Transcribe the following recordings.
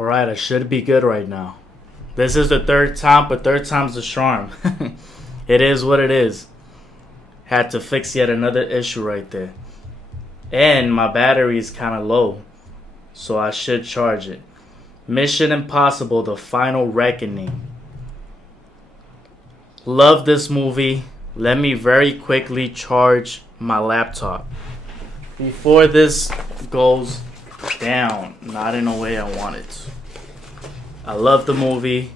Alright, I should be good right now. This is the third time, but third time's the charm. It is what it is. Had to fix yet another issue right there. And my battery is kind of low, so I should charge it. Mission Impossible: The Final Reckoning. Love this movie. Let me very quickly charge my laptop before this goes down. Not in a way I want it to. I love the movie.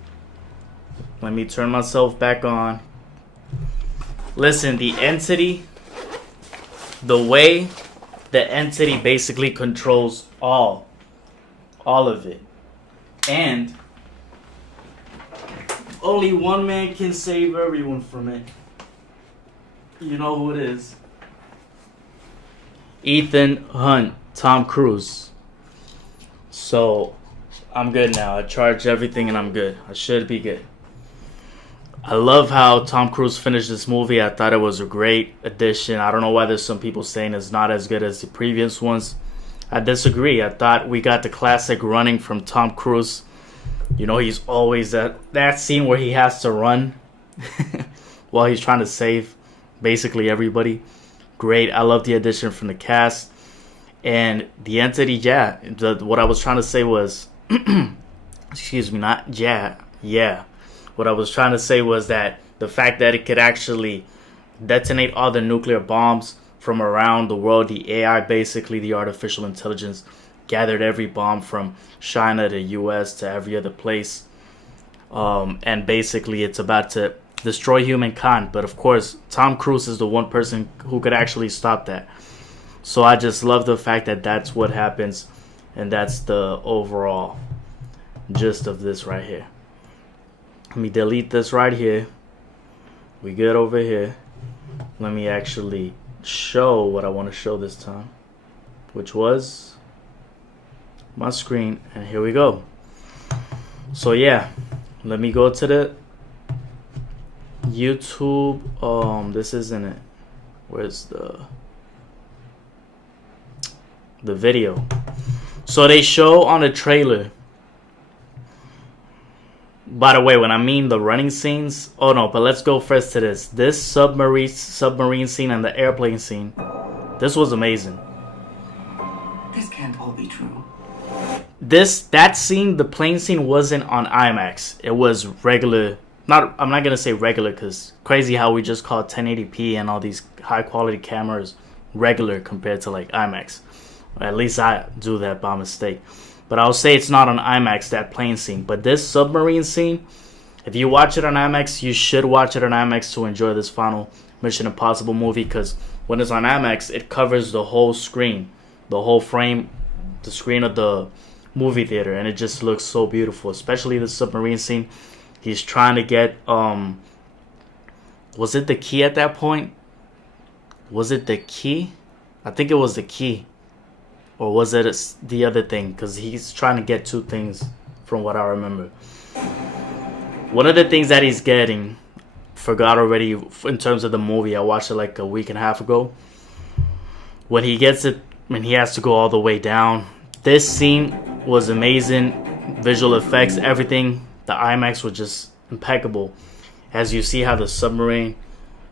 Let me turn myself back on. Listen, the entity, the way the entity basically controls all of it. And only one man can save everyone from it. You know who it is. Ethan Hunt, Tom Cruise. So, I'm good now. I charged everything and I'm good. I should be good. I love how Tom Cruise finished this movie. I thought it was a great addition. I don't know why there's some people saying it's not as good as the previous ones. I disagree. I thought we got the classic running from Tom Cruise. You know, he's always that scene where he has to run while he's trying to save basically everybody. Great. I love the addition from the cast. And the entity, yeah. What I was trying to say was, excuse me, not yeah. Yeah. What I was trying to say was that the fact that it could actually detonate all the nuclear bombs from around the world, the AI, basically the artificial intelligence, gathered every bomb from China to US to every other place. And basically it's about to destroy humankind. But of course, Tom Cruise is the one person who could actually stop that. So I just love the fact that that's what happens. And that's the overall gist of this right here. Let me delete this right here. We good over here. Let me actually show what I want to show this time, which was my screen. And here we go. So yeah, let me go to the YouTube. This isn't it. Where's the video? So they show on the trailer. By the way, when I mean the running scenes, oh no, but let's go first to this. This submarine scene and the airplane scene, this was amazing. This can't all be true. That scene, the plane scene, wasn't on IMAX. It was regular. I'm not gonna say regular, because crazy how we just call 1080p and all these high quality cameras regular compared to like IMAX. Or at least I do that by mistake. But I'll say it's not on IMAX, that plane scene. But this submarine scene, if you watch it on IMAX, you should watch it on IMAX to enjoy this final Mission Impossible movie. Because when it's on IMAX, it covers the whole screen, the whole frame, the screen of the movie theater. And it just looks so beautiful, especially the submarine scene. He's trying to get, was it the key at that point? Was it the key? I think it was the key. Or was it the other thing? Because he's trying to get two things from what I remember. One of the things that he's getting, forgot already in terms of the movie. I watched it like a week and a half ago. When he gets it, when he has to go all the way down. This scene was amazing. Visual effects, everything. The IMAX was just impeccable. As you see how the submarine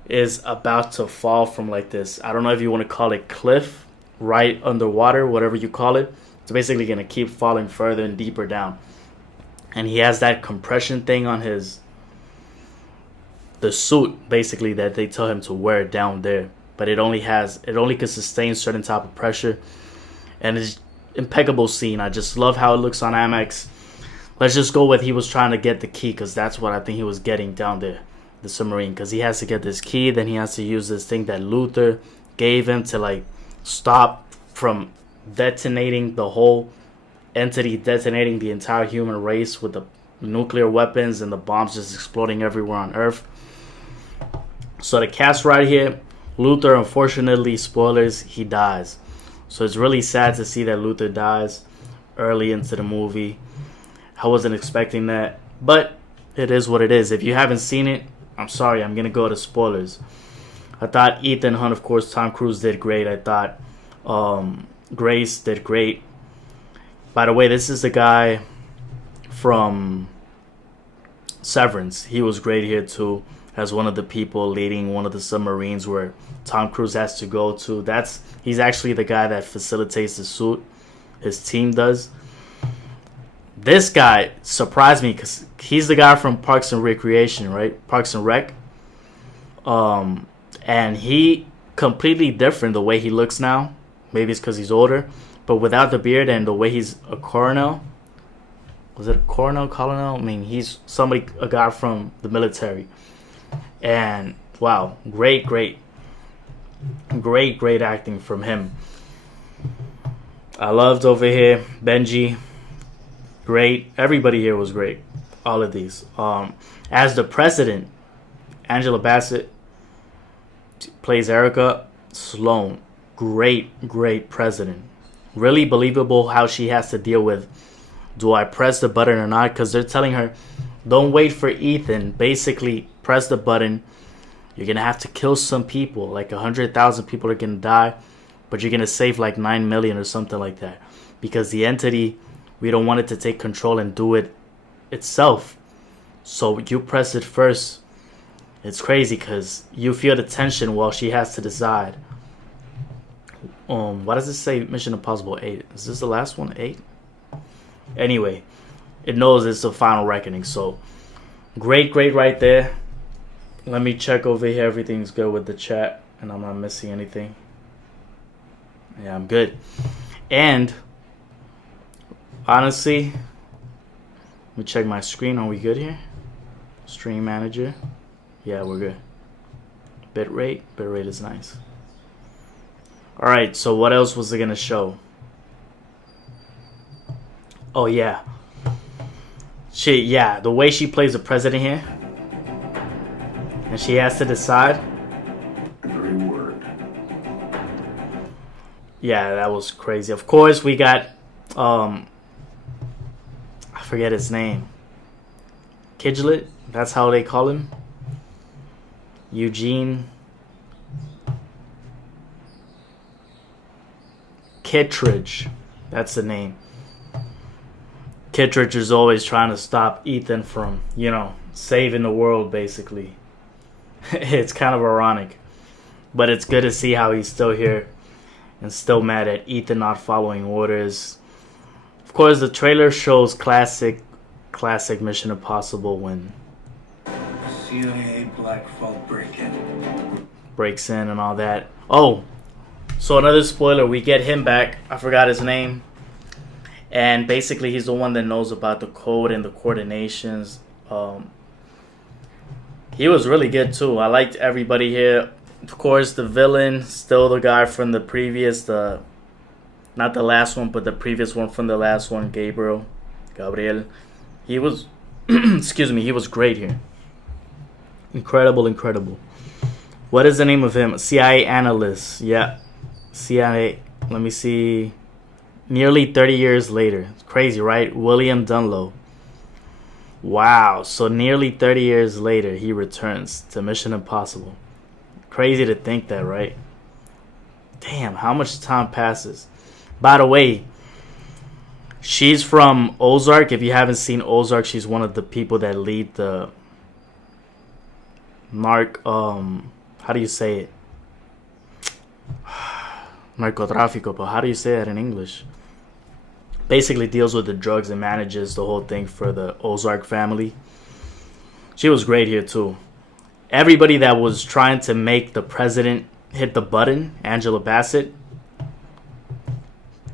is about to fall from like this, I don't know if you want to call it cliff. Right underwater, whatever you call it. It's basically going to keep falling further and deeper down. And he has that compression thing on the suit, basically, that they tell him to wear down there. But it only can sustain certain type of pressure. And it's impeccable scene. I just love how it looks on IMAX. Let's just go with he was trying to get the key, because that's what I think he was getting down there, the submarine. Because he has to get this key, then he has to use this thing that Luther gave him to like stop from detonating the whole entity, detonating the entire human race with the nuclear weapons and the bombs just exploding everywhere on Earth. So the cast right here, Luther, unfortunately, spoilers, he dies. So it's really sad to see that Luther dies early into the movie. I wasn't expecting that, but it is what it is. If you haven't seen it, I'm sorry, I'm going to go to spoilers. I thought Ethan Hunt, of course, Tom Cruise did great. I thought Grace did great. By the way, this is the guy from Severance. He was great here too, as one of the people leading one of the submarines where Tom Cruise has to go to. He's actually the guy that facilitates the suit. His team does. This guy surprised me because he's the guy from Parks and Recreation, right? Parks and Rec. And he completely different the way he looks now. Maybe it's because he's older, but without the beard and the way he's a colonel. Was it a colonel? I mean, he's a guy from the military. And wow, great acting from him. I loved over here Benji. Great. Everybody here was great. All of these. As the president, Angela Bassett plays Erica Sloan. Great president. Really believable how she has to deal with, do I press the button or not? Because they're telling her, don't wait for Ethan. Basically, press the button. You're going to have to kill some people. Like 100,000 people are going to die. But you're going to save like 9 million or something like that. Because the entity, we don't want it to take control and do it itself. So you press it first. It's crazy because you feel the tension while she has to decide. Why does it say Mission Impossible 8? Is this the last one? 8? Anyway, it knows it's the final reckoning. So, great right there. Let me check over here. Everything's good with the chat. And I'm not missing anything. Yeah, I'm good. And, honestly, let me check my screen. Are we good here? Stream manager. Yeah, we're good. Bitrate is nice. Alright, so what else was it going to show? Oh, yeah. The way she plays the president here. And she has to decide. Every word. Yeah, that was crazy. Of course, we got, I forget his name. Kidglet? That's how they call him. Eugene Kittredge. That's the name. Kittredge is always trying to stop Ethan from, saving the world, basically. It's kind of ironic. But it's good to see how he's still here and still mad at Ethan not following orders. Of course, the trailer shows classic Mission Impossible when CIA Black Vault break-in. Breaks in and all that. Oh, so another spoiler, we get him back. I forgot his name. And basically, he's the one that knows about the code and the coordinations. He was really good, too. I liked everybody here. Of course, the villain, still the guy from the previous, not the last one, but the previous one from the last one, Gabriel. He was, he was great here. Incredible. What is the name of him? CIA analyst. Yeah. CIA. Let me see. Nearly 30 years later. It's crazy, right? William Dunlow. Wow. So nearly 30 years later, he returns to Mission Impossible. Crazy to think that, right? Damn, how much time passes. By the way, she's from Ozark. If you haven't seen Ozark, she's one of the people that lead the how do you say it? Narcotráfico, but how do you say that in English? Basically deals with the drugs and manages the whole thing for the Ozark family. She was great here too. Everybody that was trying to make the president hit the button, Angela Bassett,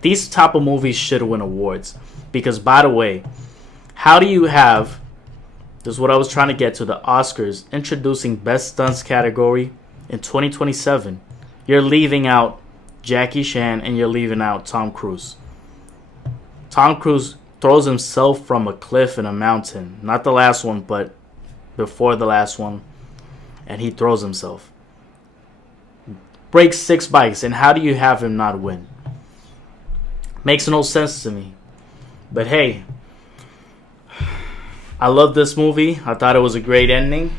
these type of movies should win awards. Because, by the way, how do you have, this is what I was trying to get to, the Oscars introducing Best Stunts category in 2027. You're leaving out Jackie Chan and you're leaving out Tom Cruise. Tom Cruise throws himself from a cliff in a mountain. Not the last one, but before the last one. And he throws himself. Breaks 6 bikes. And how do you have him not win? Makes no sense to me. But hey, I love this movie. I thought it was a great ending.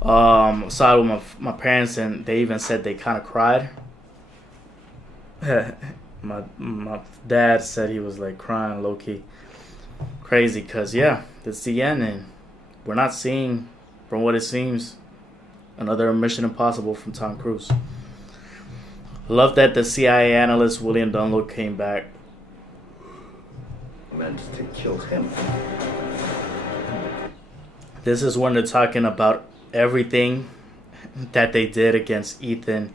Saw it with my parents and they even said they kind of cried. My dad said he was like crying low-key. Crazy, because, yeah, it's the end, and we're not seeing, from what it seems, another Mission Impossible from Tom Cruise. Love that the CIA analyst William Dunlow came back. Meant to kill him. This is when they're talking about everything that they did against Ethan.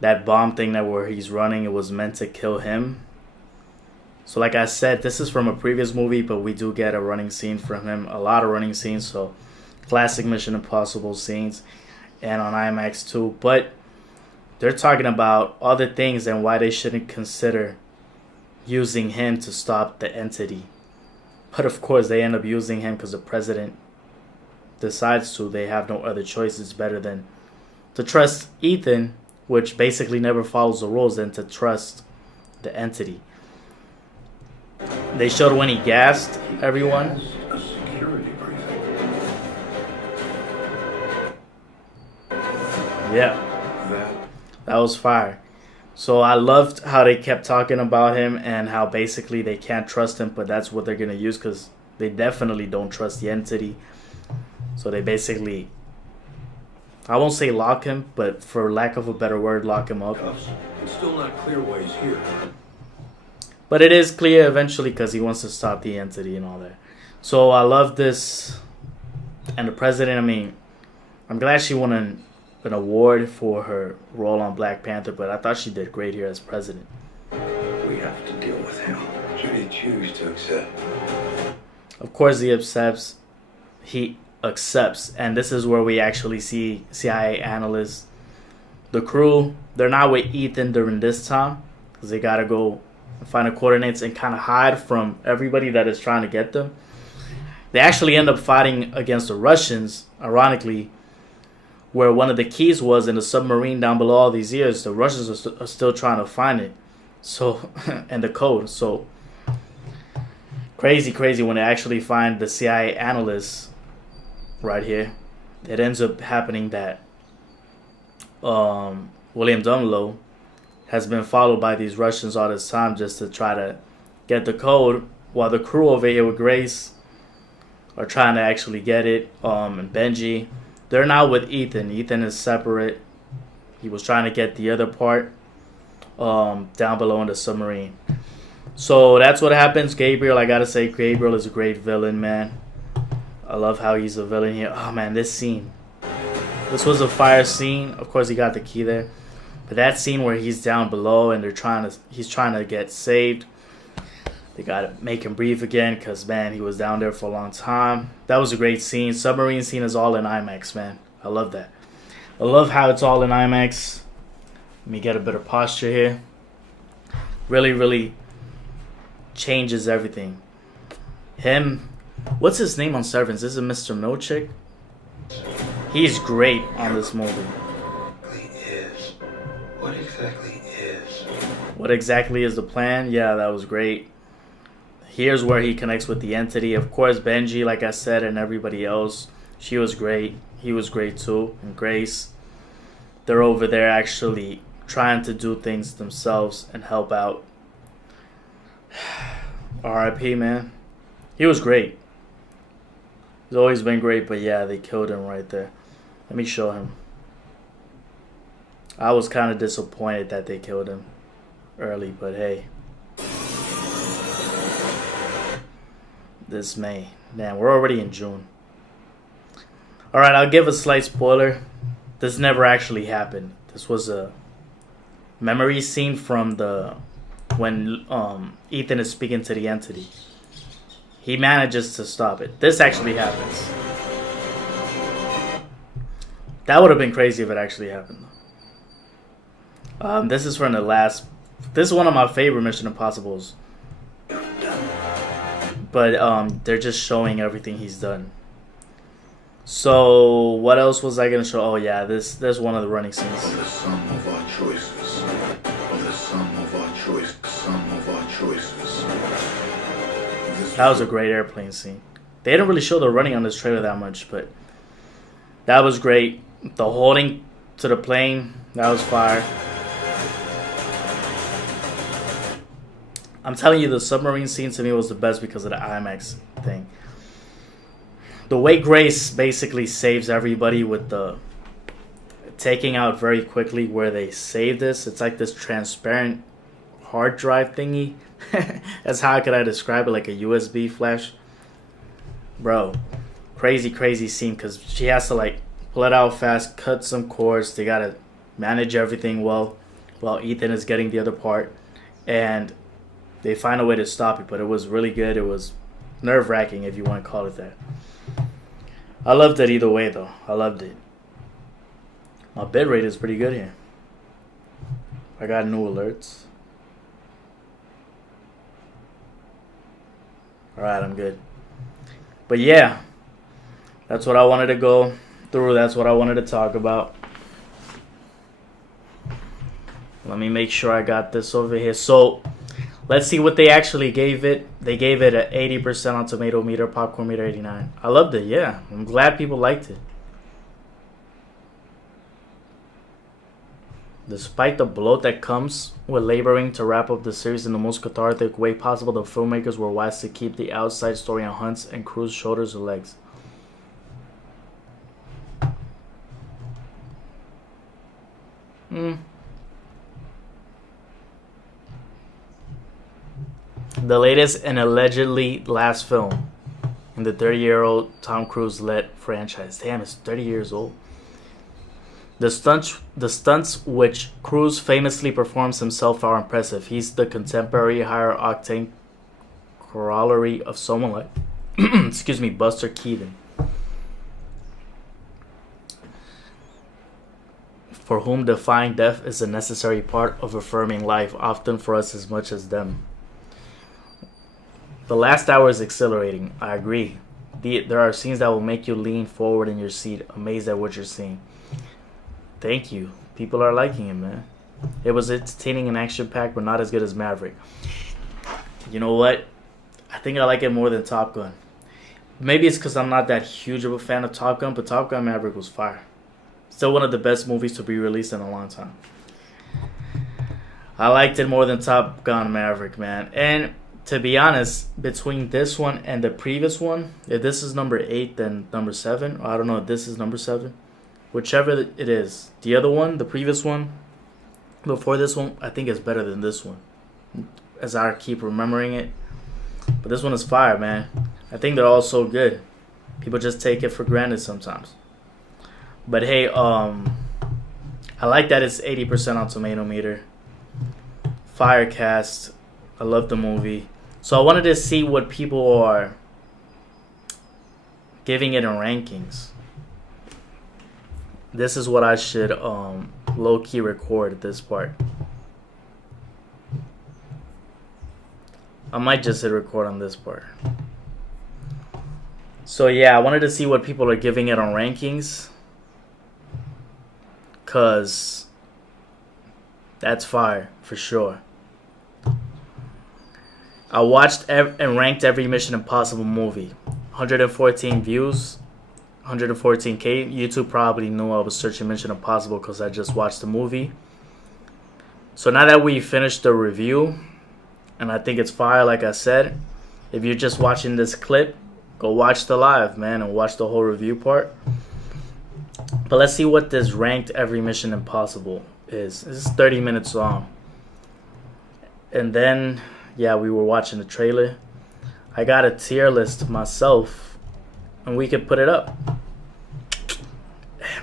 That bomb thing that where he's running, it was meant to kill him. So like I said, this is from a previous movie, but we do get a running scene from him. A lot of running scenes, so classic Mission Impossible scenes. And on IMAX too. But they're talking about other things and why they shouldn't consider using him to stop the entity. But of course, they end up using him because the president decides to. They have no other choice. It's better than to trust Ethan, which basically never follows the rules, than to trust the entity. They showed when he gassed everyone. A security briefing. Yeah, that was fire. So I loved how they kept talking about him and how basically they can't trust him, but that's what they're going to use because they definitely don't trust the entity. So they basically, I won't say lock him, but for lack of a better word, lock him up. It's still not clear why he's here. But it is clear eventually because he wants to stop the entity and all that. So I love this. And the president, I mean, I'm glad she won an award for her role on Black Panther, but I thought she did great here as president. We have to deal with him. Should he choose to accept? Of course he accepts. And this is where we actually see CIA analysts. The crew, they're not with Ethan during this time because they got to go find the coordinates and kind of hide from everybody that is trying to get them. They actually end up fighting against the Russians, ironically, where one of the keys was in the submarine down below all these years. The Russians are still trying to find it. So, and the code. So, crazy when they actually find the CIA analysts right here. It ends up happening that William Dunlow has been followed by these Russians all this time just to try to get the code, while the crew over here with Grace are trying to actually get it. And Benji, they're not with Ethan. Ethan is separate. He was trying to get the other part down below in the submarine. So that's what happens. Gabriel, I gotta say, Gabriel is a great villain, man. I love how he's a villain here. Oh man, this scene. This was a fire scene. Of course, he got the key there. But that scene where he's down below and he's trying to get saved. They gotta make him breathe again because, man, he was down there for a long time. That was a great scene. Submarine scene is all in IMAX, man. I love that. I love how it's all in IMAX. Let me get a better posture here. Really changes everything. Him, what's his name on Severance? Is it Mr. Milchick? He's great on this movie. What exactly is the plan? Yeah, that was great. Here's where he connects with the entity. Of course, Benji, like I said, and everybody else. She was great. He was great too. And Grace. They're over there actually trying to do things themselves and help out. R.I.P., man. He was great. He's always been great, but yeah, they killed him right there. Let me show him. I was kind of disappointed that they killed him early, but hey. This May. Man, we're already in June. Alright, I'll give a slight spoiler. This never actually happened. This was a memory scene from when Ethan is speaking to the entity. He manages to stop it. This actually happens. That would have been crazy if it actually happened. This is from the last. This is one of my favorite Mission Impossibles. But they're just showing everything he's done. So what else was I gonna show? Oh yeah, there's one of the running scenes. Of the sum of our choices. Of the sum of our choices. Sum of our choices. That was a great airplane scene. They didn't really show the running on this trailer that much, but that was great. The holding to the plane, that was fire. I'm telling you, the submarine scene to me was the best because of the IMAX thing. The way Grace basically saves everybody with the taking out very quickly where they save this. It's like this transparent hard drive thingy. That's how could I describe it, like a USB flash. Bro, crazy scene because she has to like pull it out fast, cut some cords. They gotta manage everything well while Ethan is getting the other part. And they find a way to stop it, but it was really good. It was nerve-wracking, if you want to call it that. I loved it either way, though. I loved it. My bitrate is pretty good here. I got new alerts. Alright, I'm good. But yeah, that's what I wanted to go through. That's what I wanted to talk about. Let me make sure I got this over here. So, let's see what they actually gave it. They gave it an 80% on Tomato Meter, Popcorn Meter 89. I loved it, yeah. I'm glad people liked it. Despite the bloat that comes with laboring to wrap up the series in the most cathartic way possible, the filmmakers were wise to keep the outside story on Hunt's and Cruz's shoulders and legs. The latest and allegedly last film in the 30-year-old Tom Cruise-led franchise. Damn, it's 30 years old. The stunts which Cruise famously performs himself are impressive. He's the contemporary higher octane corollary of someone like excuse me, Buster Keaton, for whom defying death is a necessary part of affirming life, often for us as much as them. The last hour is exhilarating. I agree. There are scenes that will make you lean forward in your seat, amazed at what you're seeing. Thank you. People are liking it, man. It was entertaining and action-packed, but not as good as Maverick. You know what? I think I like it more than Top Gun. Maybe it's because I'm not that huge of a fan of Top Gun, but Top Gun Maverick was fire. Still one of the best movies to be released in a long time. I liked it more than Top Gun Maverick, man. And to be honest, between this one and the previous one, if this is number 8, then number 7. Or I don't know if this is number 7. Whichever it is. The other one, the previous one, before this one, I think is better than this one. As I keep remembering it. But this one is fire, man. I think they're all so good. People just take it for granted sometimes. But hey, I like that it's 80% on Tomato Meter. Fire cast. I love the movie. So I wanted to see what people are giving it in rankings. This is what I should low-key record at this part. I might just hit record on this part. So yeah, I wanted to see what people are giving it on rankings. Because that's fire, for sure. I watched and ranked every Mission Impossible movie. 114 views. 114K. YouTube probably knew I was searching Mission Impossible because I just watched the movie. So now that we finished the review, and I think it's fire, like I said, if you're just watching this clip, go watch the live, man, and watch the whole review part. But let's see what this ranked every Mission Impossible is. This is 30 minutes long. And then, yeah, we were watching the trailer. I got a tier list myself. And we could put it up.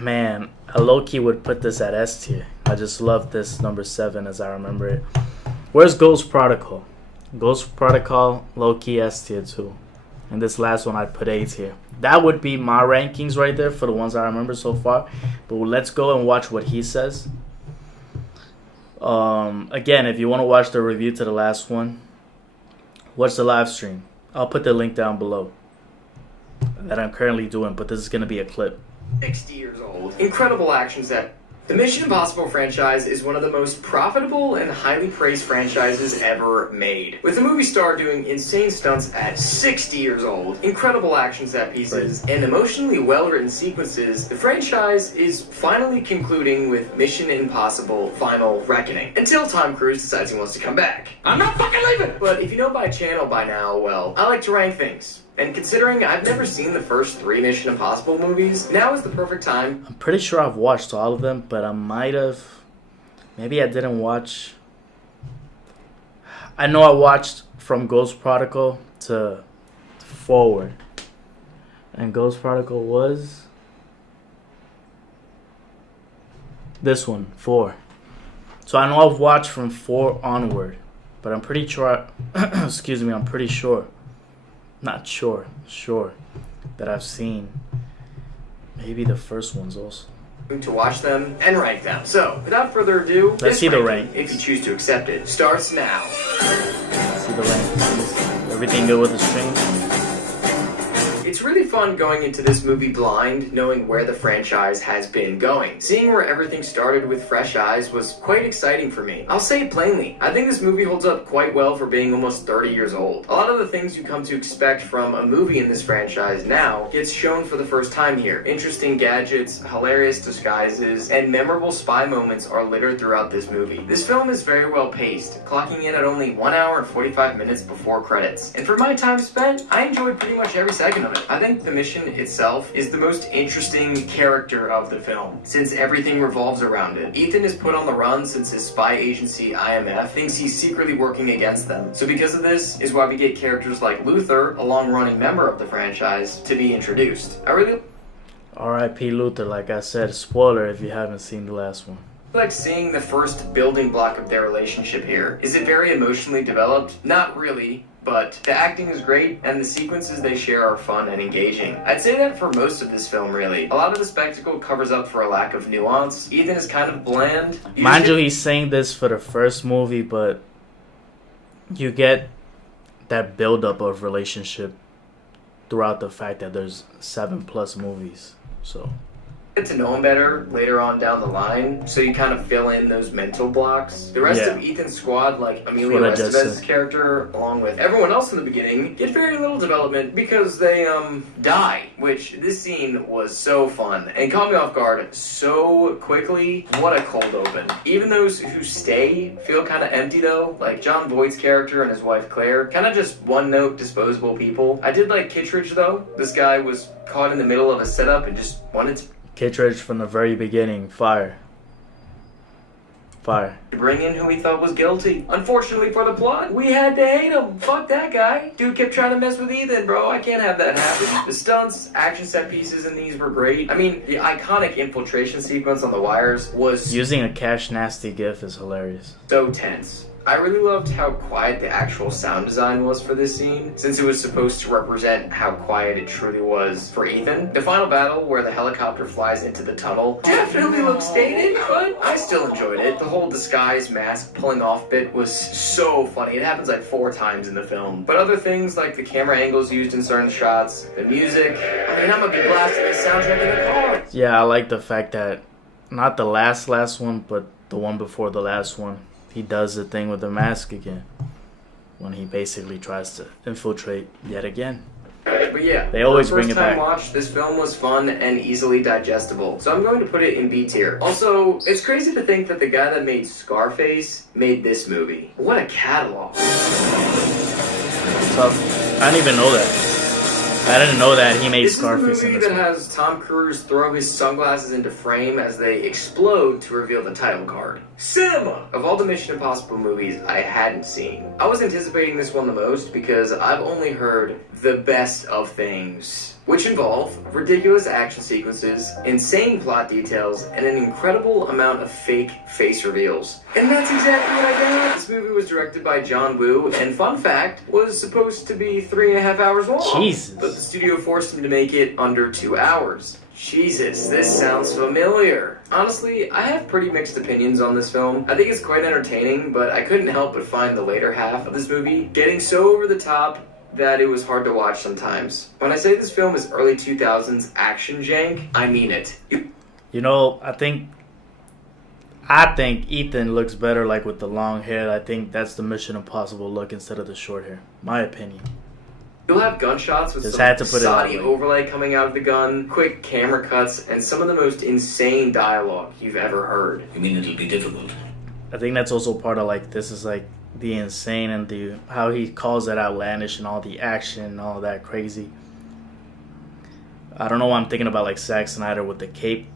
Man, I low-key would put this at S tier. I just love this number 7 as I remember it. Where's Ghost Protocol? Ghost Protocol, low-key S tier too. And this last one I'd put A tier. That would be my rankings right there for the ones I remember so far. But let's go and watch what he says. Again, if you want to watch the review to the last one, watch the live stream. I'll put the link down below. That I'm currently doing, but this is going to be a clip. 60 years old. Incredible action set The Mission Impossible franchise is one of the most profitable and highly praised franchises ever made. With the movie star doing insane stunts at 60 years old, incredible action set pieces, and emotionally well-written sequences, the franchise is finally concluding with Mission Impossible Final Reckoning. Until Tom Cruise decides he wants to come back. I'm not fucking leaving! But if you know my channel by now, well, I like to rank things. And considering I've never seen the first 3 Mission Impossible movies, now is the perfect time. I'm pretty sure I've watched all of them, but I might have. Maybe I didn't watch. I know I watched from Ghost Protocol to Forward. And Ghost Protocol was this one, 4. So I know I've watched from 4 onward, but I'm pretty sure. Excuse me, I'm pretty sure. Not sure that I've seen maybe the first ones also. To watch them and rank them. So, without further ado, Let's see the rank. if you choose to accept it, starts now. Let's see the rank. Everything good with the stream? It's really fun going into this movie blind, knowing where the franchise has been going. Seeing where everything started with fresh eyes was quite exciting for me. I'll say it plainly, I think this movie holds up quite well for being almost 30 years old. A lot of the things you come to expect from a movie in this franchise now gets shown for the first time here. Interesting gadgets, hilarious disguises, and memorable spy moments are littered throughout this movie. This film is very well paced, clocking in at only 1 hour and 45 minutes before credits. And for my time spent, I enjoyed pretty much every second of it. I think the mission itself is the most interesting character of the film, since everything revolves around it. Ethan is put on the run since his spy agency IMF thinks he's secretly working against them. So because of this is why we get characters like Luther, a long-running member of the franchise, to be introduced. I really R.I.P. Luther, like I said, spoiler if you haven't seen the last one. like seeing the first building block of their relationship here. Is it very emotionally developed? Not really. But the acting is great, and the sequences they share are fun and engaging. I'd say that for most of this film, really. A lot of the spectacle covers up for a lack of nuance. Ethan is kind of bland. Mind you, he's saying this for the first movie, but you get that buildup of relationship throughout the fact that there's 7+ movies. So get to know him better later on down the line, so you kind of fill in those mental blocks. The rest of Ethan's squad, like Emilio Estevez's character, along with everyone else in the beginning, get very little development because they die, which this scene was so fun and caught me off guard so quickly. What a cold open. Even those who stay feel kind of empty though, like John Voight's character and his wife Claire, kind of just one-note disposable people. I did like Kittredge though. This guy was caught in the middle of a setup and just wanted to Kittredge from the very beginning, fire. bring in who he thought was guilty. Unfortunately for the plot, we had to hate him. Fuck that guy. Dude kept trying to mess with Ethan, bro. I can't have that happen. The stunts, action set pieces in these were great. I mean, the iconic infiltration sequence on the wires was Using a Cash Nasty gif is hilarious. so tense. I really loved how quiet the actual sound design was for this scene, since it was supposed to represent how quiet it truly was for Ethan. The final battle, where the helicopter flies into the tunnel, definitely looks dated, but I still enjoyed it. The whole disguise mask pulling off bit was so funny. It happens like 4 times in the film. But other things like the camera angles used in certain shots, the music, I mean, I'm gonna be blasting the soundtrack in the car. Yeah, I like the fact that not the last one, but the one before the last one, he does the thing with the mask again when he basically tries to infiltrate yet again. But yeah, they always for a bring it back. first time watch, this film was fun and easily digestible, so I'm going to put it in B tier. Also, it's crazy to think that the guy that made Scarface made this movie. What a catalog. Tough. I didn't even know that. I didn't know that he made Scarface This is in the this movie that one. has Tom Cruise throw his sunglasses into frame as they explode to reveal the title card. Cinema! Of all the Mission Impossible movies I hadn't seen, I was anticipating this one the most because I've only heard the best of things, which involve ridiculous action sequences, insane plot details, and an incredible amount of fake face reveals. And that's exactly what I got! This movie was directed by John Woo, and fun fact, was supposed to be 3.5 hours long. Jesus. But the studio forced him to make it under 2 hours. Jesus, this sounds familiar. Honestly, I have pretty mixed opinions on this film. I think it's quite entertaining, but I couldn't help but find the later half of this movie getting so over the top that it was hard to watch sometimes. When I say this film is early 2000s action jank, I mean it. You know, I think I think Ethan looks better like with the long hair. I think that's the Mission Impossible look instead of the short hair. My opinion. You'll have gunshots with Just some had to put it Saudi that way. overlay coming out of the gun, quick camera cuts, and some of the most insane dialogue you've ever heard. You mean it'll be difficult? I think that's also part of like this is like the insane and the how he calls it outlandish and all the action and all that crazy. I don't know why I'm thinking about like Zack Snyder with the cape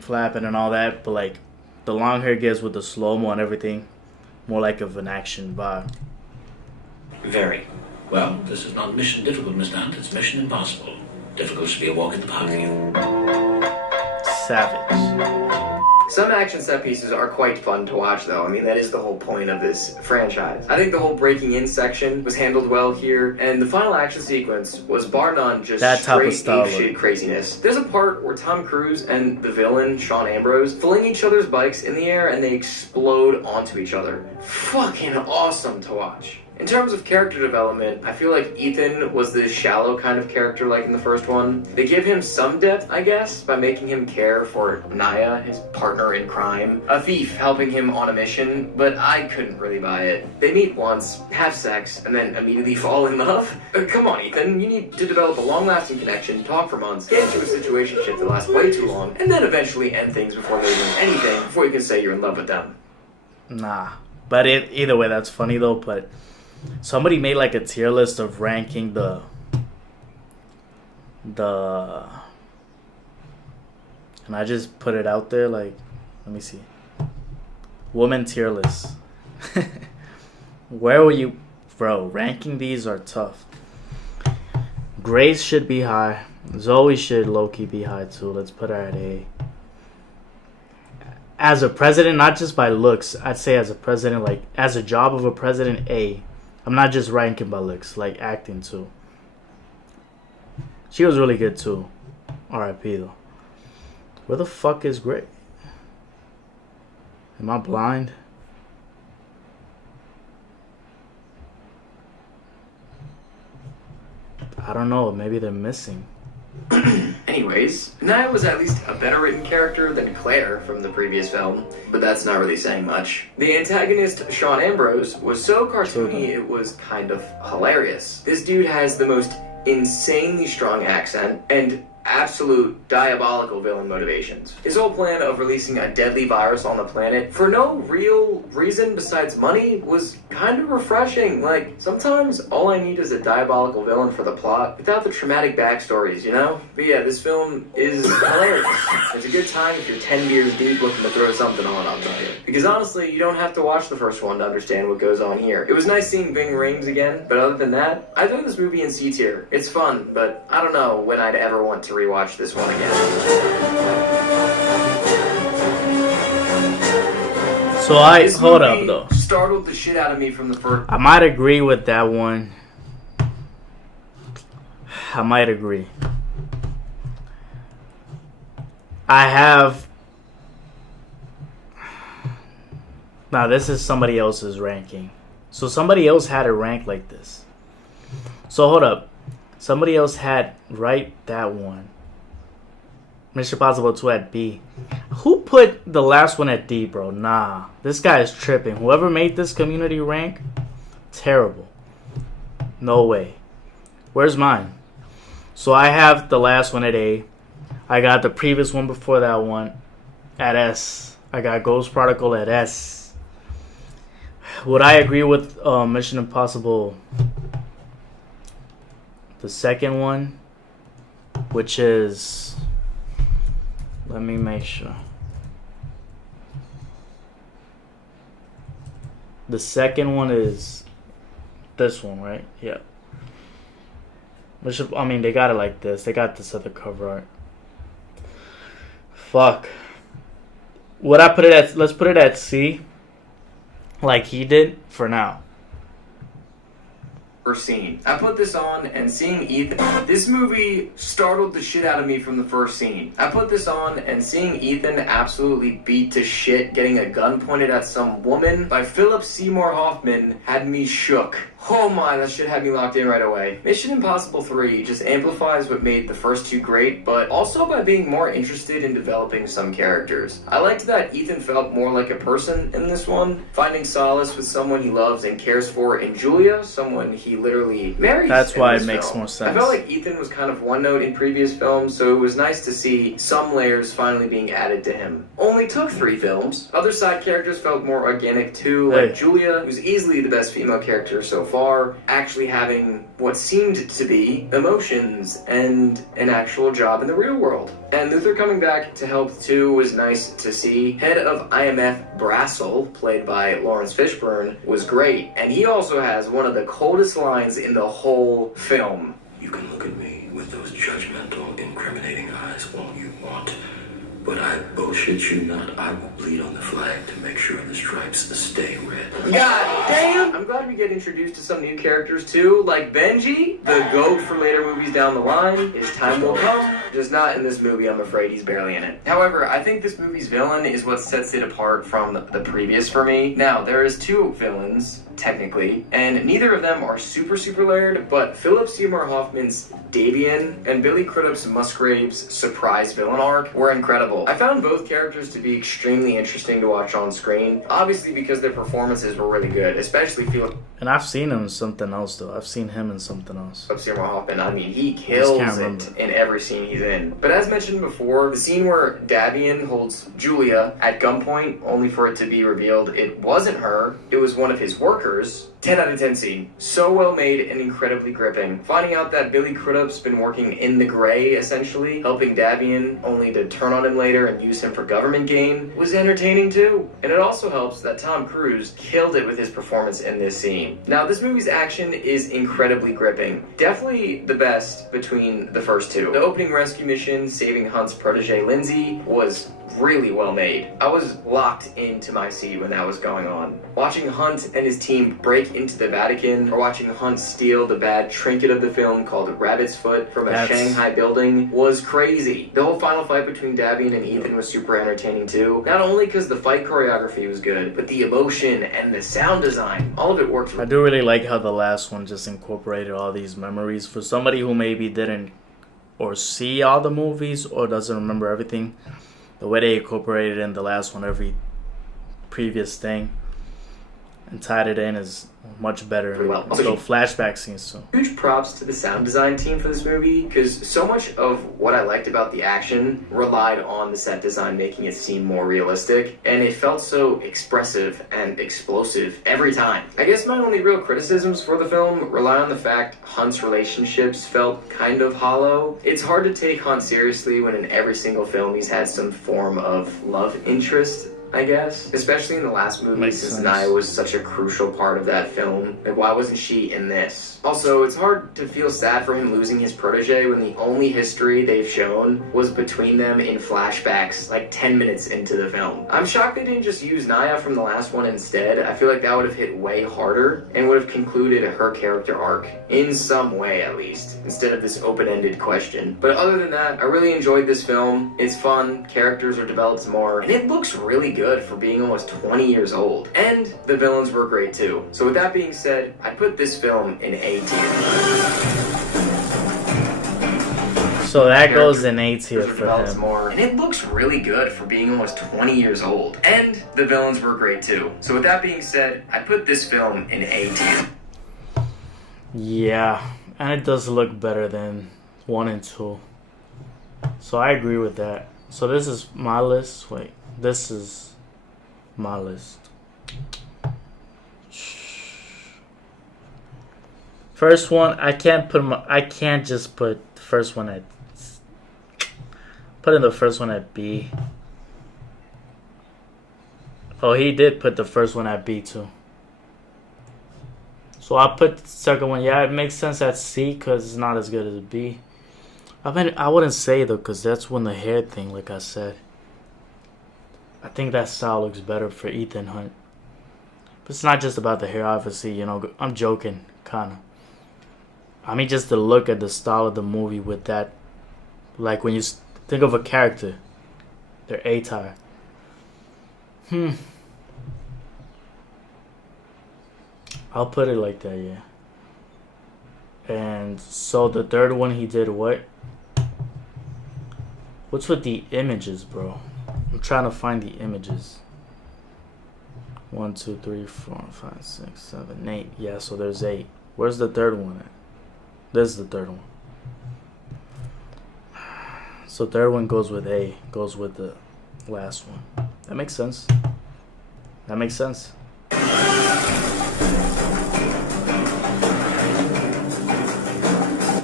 flapping and all that, but like the long hair gives with the slow-mo and everything more like of an action vibe. Very. Well, this is not mission difficult, Miss Dant. It's mission impossible. Difficult should be a walk in the park for you. Savage. Some action set pieces are quite fun to watch, though. I mean, that is the whole point of this franchise. I think the whole breaking in section was handled well here, and the final action sequence was bar none just That type of straight style ape-shit craziness. There's a part where Tom Cruise and the villain, Sean Ambrose, fling each other's bikes in the air and they explode onto each other. Fucking awesome to watch. In terms of character development, I feel like Ethan was this shallow kind of character like in the first one. They give him some depth, I guess, by making him care for Naya, his partner in crime, a thief helping him on a mission, but I couldn't really buy it. They meet once, have sex, and then immediately fall in love? Come on, Ethan, you need to develop a long-lasting connection, talk for months, get into a situationship that lasts way too long, and then eventually end things before they do anything, before you can say you're in love with them. Nah. But either way, that's funny though, but somebody made like a tier list of ranking the and I just put it out there like, let me see. Woman tier list. Where will you, bro, ranking these are tough. Grace should be high. Zoe should low-key be high too. Let's put her at A. As a president, not just by looks, I'd say as a president, like as a job of a president, A. I'm not just ranking by looks, like acting too. She was really good too. R.I.P. though. Where the fuck is Grace? Am I blind? I don't know. Maybe they're missing. Anyways, Naya was at least a better written character than Claire from the previous film, but that's not really saying much. The antagonist, Sean Ambrose, was so cartoony it was kind of hilarious. This dude has the most insanely strong accent and absolute diabolical villain motivations. His whole plan of releasing a deadly virus on the planet for no real reason besides money was kind of refreshing. Like, sometimes all I need is a diabolical villain for the plot without the traumatic backstories, you know? But yeah, this film is hilarious. It's a good time if you're 10 years deep looking to throw something on, I'll tell you. Because honestly, you don't have to watch the first one to understand what goes on here. It was nice seeing Ving Rhames again, but other than that, I throw this movie in C tier. It's fun, but I don't know when I'd ever want to rewatch this one again. So This hold up movie though. startled the shit out of me from the first. I might agree with that one. I might agree. I have. Now this is somebody else's ranking. So somebody else had a rank like this. So hold up. Somebody else had that one. Mission Impossible 2 at B. Who put the last one at D, bro? Nah. This guy is tripping. Whoever made this community rank, terrible. No way. Where's mine? So I have the last one at A. I got the previous one before that one at S. I got Ghost Protocol at S. Would I agree with Mission Impossible, the second one, which is, let me make sure. The second one is this one, right? Yeah. I mean, they got it like this. They got this other cover art. Fuck. Would I put it at, let's put it at C, like he did, for now. First scene. I put this on and seeing Ethan. This movie startled the shit out of me from the first scene. I put this on and seeing Ethan absolutely beat to shit getting a gun pointed at some woman by Philip Seymour Hoffman had me shook. Oh my, that shit had me locked in right away. Mission Impossible 3 just amplifies what made the first two great, but also by being more interested in developing some characters. I liked that Ethan felt more like a person in this one, finding solace with someone he loves and cares for in Julia, someone he literally marries. That's why in this it makes film. more sense. I felt like Ethan was kind of one note in previous films, so it was nice to see some layers finally being added to him. Only took 3 films. Other side characters felt more organic too, like Julia, who's easily the best female character so far, actually having what seemed to be emotions and an actual job in the real world. And Luther coming back to help too was nice to see. Head of IMF Brassel, played by Lawrence Fishburne, was great, and he also has one of the coldest lines in the whole film. You can look at me with those judgmental, incriminating eyes all you want, but I bullshit you not. I will bleed on the flag to make sure the stripes stay red. God damn! I'm glad we get introduced to some new characters too, like Benji, the GOAT for later movies down the line. His time will come. Just not in this movie, I'm afraid he's barely in it. However, I think this movie's villain is what sets it apart from the previous for me. Now, there is 2 villains, technically, and neither of them are super layered, but Philip Seymour Hoffman's Davian and Billy Crudup's Musgrave's surprise villain arc were incredible. I found both characters to be extremely interesting to watch on screen, obviously because their performances were really good, especially Philip And I've seen him in something else though. I've seen him in something else. Seymour Hoffman. I mean, he kills it in every scene he's in. But as mentioned before, the scene where Davian holds Julia at gunpoint, only for it to be revealed it wasn't her, it was one of his workers. 10 out of 10 scene. So well made and incredibly gripping. Finding out that Billy Crudup's been working in the gray, essentially, helping Davian only to turn on him later and use him for government gain, was entertaining too. And it also helps that Tom Cruise killed it with his performance in this scene. Now, this movie's action is incredibly gripping. Definitely the best between the first 2. The opening rescue mission, saving Hunt's protege Lindsay, was really well made. I was locked into my seat when that was going on. Watching Hunt and his team break into the Vatican, or watching Hunt steal the bad trinket of the film called Rabbit's Foot from a Shanghai building was crazy. The whole final fight between Davian and Ethan was super entertaining too. Not only because the fight choreography was good, but the emotion and the sound design, all of it worked. I do really like how the last one just incorporated all these memories. For somebody who maybe didn't or see all the movies or doesn't remember everything, the way they incorporated in the last one every previous thing and tied it in is much better. Well, So flashback scenes too. Huge props to the sound design team for this movie, because so much of what I liked about the action relied on the set design making it seem more realistic, and it felt so expressive and explosive every time. I guess my only real criticisms for the film rely on the fact Hunt's relationships felt kind of hollow. It's hard to take Hunt seriously when in every single film he's had some form of love interest, I guess. Especially in the last movie, since Naya was such a crucial part of that film. Like, why wasn't she in this? Also, it's hard to feel sad for him losing his protege when the only history they've shown was between them in flashbacks, like 10 minutes into the film. I'm shocked they didn't just use Naya from the last one instead. I feel like that would have hit way harder and would have concluded her character arc, in some way at least, instead of this open-ended question. But other than that, I really enjoyed this film. It's fun, characters are developed more, and it looks really good for being almost 20 years old. And the villains were great too. So with that being said, I put this film in A tier. So that goes in A tier for him. More, and it looks really good for being almost 20 years old. And the villains were great too. So with that being said, I put this film in A tier. Yeah, and it does look better than 1 and 2. So I agree with that. So this is my list. Wait, this is my list. First one, I can't just put the first one at. Put in the first one at B. Oh, he did put the first one at B too. So I put the second one. Yeah, it makes sense at C because it's not as good as B. I wouldn't say though, because that's when the hair thing, like I said. I think that style looks better for Ethan Hunt. But it's not just about the hair, obviously, you know. I'm joking, kind of. I mean, just to look at the style of the movie with that. Like, when you think of a character, their attire. I'll put it like that, yeah. And so the third one he did what? What's with the images, bro? I'm trying to find the images. 1, 2, 3, 4, 5, 6, 7, 8. Yeah, so there's 8. Where's the third one at? This is the third one. So third one goes with A, goes with the last one. That makes sense. That makes sense.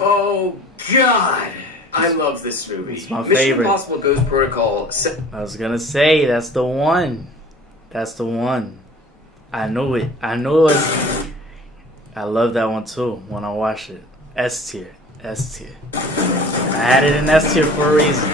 Oh God, I love this movie. It's my Mission favorite. Impossible Ghost Protocol. I was gonna say that's the one. That's the one. I knew it. I knew it was. I love that one too when I watched it. S tier. S tier. And I had it in S tier for a reason.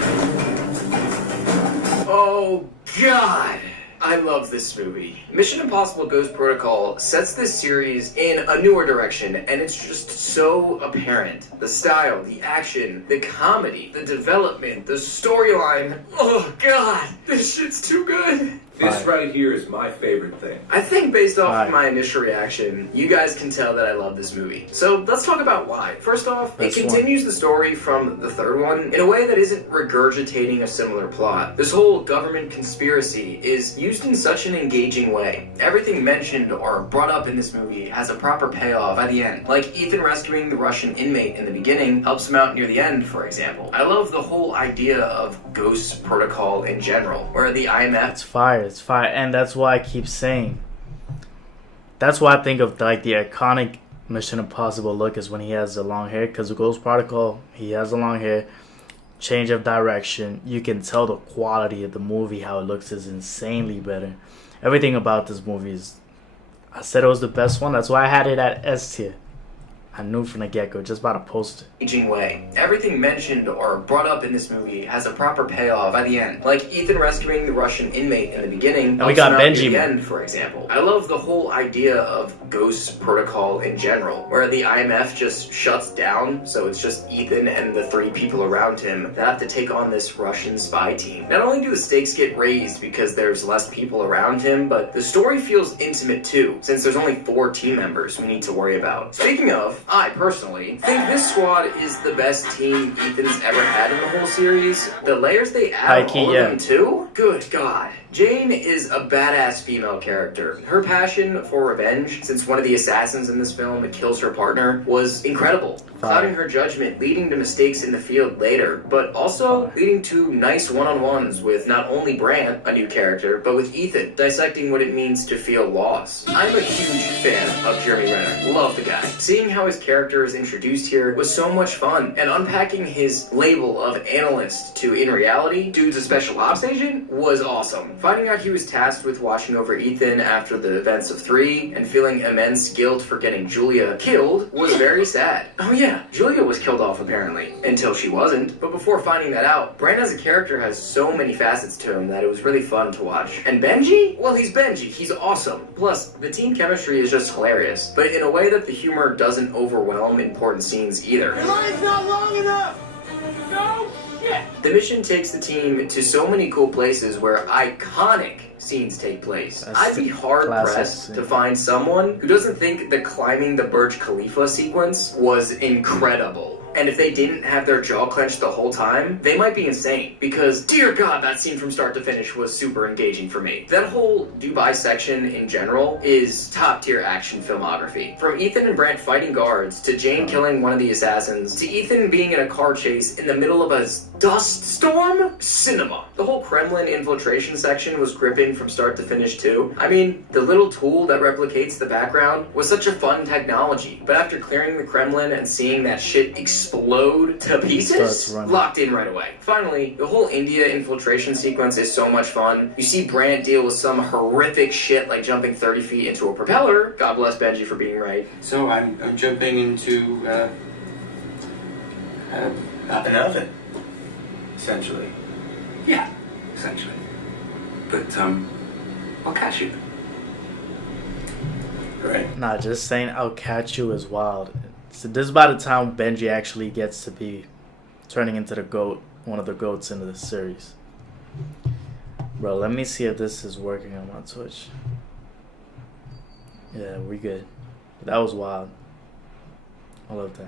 Oh God, I love this movie. Mission Impossible Ghost Protocol sets this series in a newer direction, and it's just so apparent. The style, the action, the comedy, the development, the storyline. Oh God, this shit's too good. This right here is my favorite thing. I think based off Fine. of my initial reaction, you guys can tell that I love this movie. So let's talk about why. First off, That's it continues the story from the third one in a way that isn't regurgitating a similar plot. This whole government conspiracy is used in such an engaging way. Everything mentioned or brought up in this movie has a proper payoff by the end. Like Ethan rescuing the Russian inmate in the beginning helps him out near the end, for example. I love the whole idea of Ghost Protocol in general, where the IMF It's fire. It's fire. And that's why I keep saying. That's why I think of like the iconic Mission Impossible look is when he has the long hair. Because the Ghost Protocol, he has the long hair. Change of direction. You can tell the quality of the movie, how it looks is insanely better. Everything about this movie is. I said it was the best one. That's why I had it at S tier. I knew from the get-go, just about to post it. engaging way. Everything mentioned or brought up in this movie has a proper payoff by the end. Like Ethan rescuing the Russian inmate in the beginning. And we got helps him out near Benji. the end, for example. I love the whole idea of Ghost Protocol in general, where the IMF just shuts down, so it's just Ethan and the 3 people around him that have to take on this Russian spy team. Not only do the stakes get raised because there's less people around him, but the story feels intimate too, since there's only 4 team members we need to worry about. Speaking of, I personally think this squad is the best team Ethan's ever had in the whole series. The layers they add High-key, all of yeah. them too? Good God. Jane is a badass female character. Her passion for revenge, since one of the assassins in this film kills her partner, was incredible. Clouding her judgment, leading to mistakes in the field later, but also leading to nice one-on-ones with not only Brandt, a new character, but with Ethan, dissecting what it means to feel loss. I'm a huge fan of Jeremy Renner. Love the guy. Seeing how his character is introduced here was so much fun, and unpacking his label of analyst to, in reality, dude's a special ops agent was awesome. Finding out he was tasked with watching over Ethan after the events of 3 and feeling immense guilt for getting Julia killed was very sad. Oh yeah, Julia was killed off apparently, until she wasn't. But before finding that out, Brand as a character has so many facets to him that it was really fun to watch. And Benji? Well, he's Benji. He's awesome. Plus, the team chemistry is just hilarious, but in a way that the humor doesn't overwhelm important scenes either. Line's not long enough! No shit! The mission takes the team to so many cool places where iconic scenes take place. That's I'd be the hard classic pressed scene. to find someone who doesn't think the climbing the Burj Khalifa sequence was incredible. And if they didn't have their jaw clenched the whole time, they might be insane. Because, dear God, that scene from start to finish was super engaging for me. That whole Dubai section in general is top-tier action filmography. From Ethan and Brant fighting guards, to Jane killing one of the assassins, to Ethan being in a car chase in the middle of a dust storm? Cinema. The whole Kremlin infiltration section was gripping from start to finish too. I mean, the little tool that replicates the background was such a fun technology, but after clearing the Kremlin and seeing that shit explode to Starts pieces, running. locked in right away. Finally, the whole India infiltration sequence is so much fun. You see Brandt deal with some horrific shit like jumping 30 feet into a propeller. God bless Benji for being right. So I'm jumping into an oven, essentially. Yeah, essentially. But, I'll catch you. Right. Nah, just saying I'll catch you is wild. So this is by the time Benji actually gets to be turning into the GOAT, one of the GOATs into the series. Bro, let me see if this is working on my Twitch. Yeah, we good. That was wild. I love that.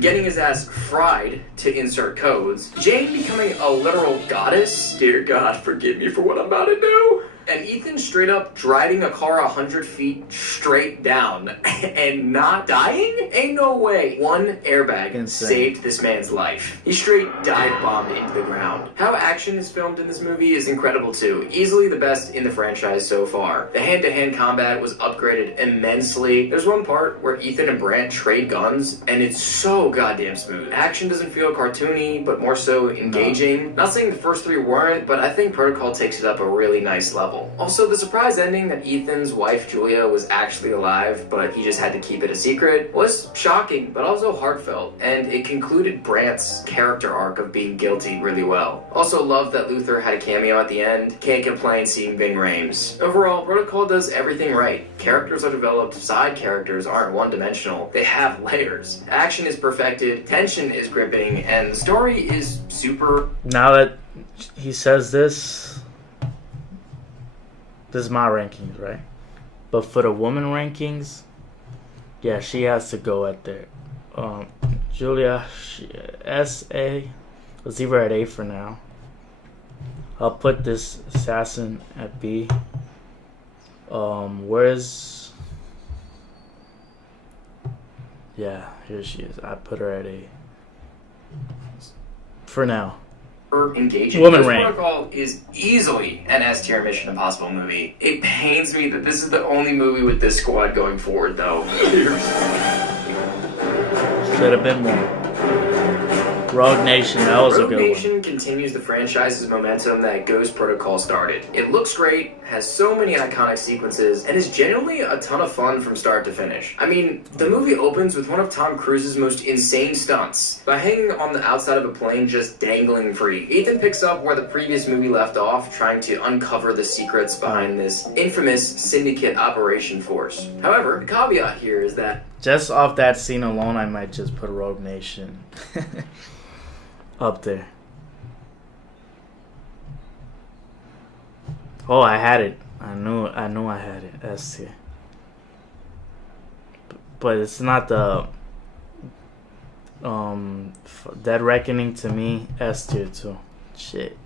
Getting his ass fried to insert codes, Jane becoming a literal goddess, dear God, forgive me for what I'm about to do, and Ethan straight up driving a car 100 feet straight down and not dying? Ain't no way. One airbag Insane. saved this man's life. He straight dive bombed into the ground. How action is filmed in this movie is incredible too. Easily the best in the franchise so far. The hand-to-hand combat was upgraded immensely. There's one part where Ethan and Brant trade guns, and it's so goddamn smooth. Action doesn't feel cartoony, but more so engaging. Not saying the first three weren't, but I think Protocol takes it up a really nice level. Also, the surprise ending that Ethan's wife Julia was actually alive, but he just had to keep it a secret, was shocking, but also heartfelt, and it concluded Brant's character arc of being guilty really well. Also love that Luther had a cameo at the end. Can't complain seeing Ving Rhames. Overall, Protocol does everything right. Characters are developed, side characters aren't one-dimensional. They have layers. Action is perfected, tension is gripping, and the story is super... Now that he says this is my rankings, right? But for the woman rankings, yeah, she has to go at there. Julia, S.A. Let's leave her at A for now. I'll put this assassin at B. Where's... Yeah, here she is. I put her at A. For now. Engaging. Woman Ghost rank. Protocol is easily an S tier Mission Impossible movie. It pains me that this is the only movie with this squad going forward, though. Should have been more. Rogue Nation, that was a Rogue good one. Nation continues the franchise's momentum that Ghost Protocol started. It looks great, has so many iconic sequences, and is genuinely a ton of fun from start to finish. I mean, the movie opens with one of Tom Cruise's most insane stunts. By hanging on the outside of a plane just dangling free, Ethan picks up where the previous movie left off, trying to uncover the secrets behind this infamous syndicate operation force. However, the caveat here is that Just off that scene alone, I might just put Rogue Nation up there. Oh, I had it. I knew I had it. S tier. But it's not the Dead Reckoning to me. S tier too. Shit.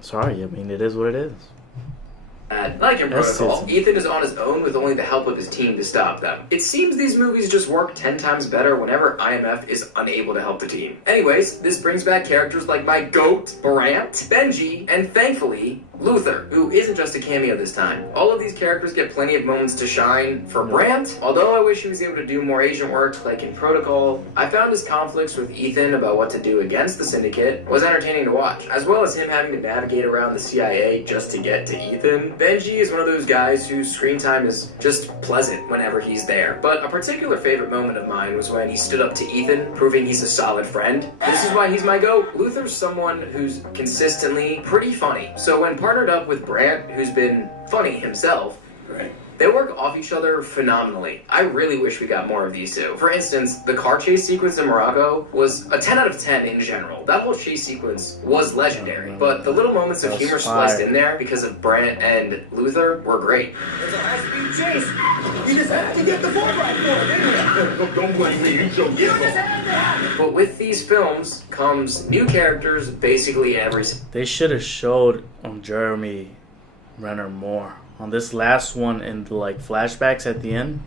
Sorry, I mean it is what it is. like in That's Protocol, it. Ethan is on his own with only the help of his team to stop them. It seems these movies just work 10 times better whenever IMF is unable to help the team. Anyways, this brings back characters like my GOAT, Brant, Benji, and thankfully, Luther, who isn't just a cameo this time. All of these characters get plenty of moments to shine. For Brant, although I wish he was able to do more agent work like in Protocol, I found his conflicts with Ethan about what to do against the Syndicate was entertaining to watch, as well as him having to navigate around the CIA just to get to Ethan. Benji is one of those guys whose screen time is just pleasant whenever he's there, but a particular favorite moment of mine was when he stood up to Ethan, proving he's a solid friend. This is why he's my GOAT. Luther's someone who's consistently pretty funny, so when partnered up with Brant, who's been funny himself, Right. they work off each other phenomenally. I really wish we got more of these two. For instance, the car chase sequence in Morocco was a 10 out of 10 in general. That whole chase sequence was legendary, but the little moments of That was humor fire. spliced in there because of Brant and Luther were great. It's a high-speed chase. You just have to get the 4x4. Don't blame me. You just have to have it. But with these films comes new characters basically every They should have showed Jeremy Renner more on this last one in the flashbacks at the end.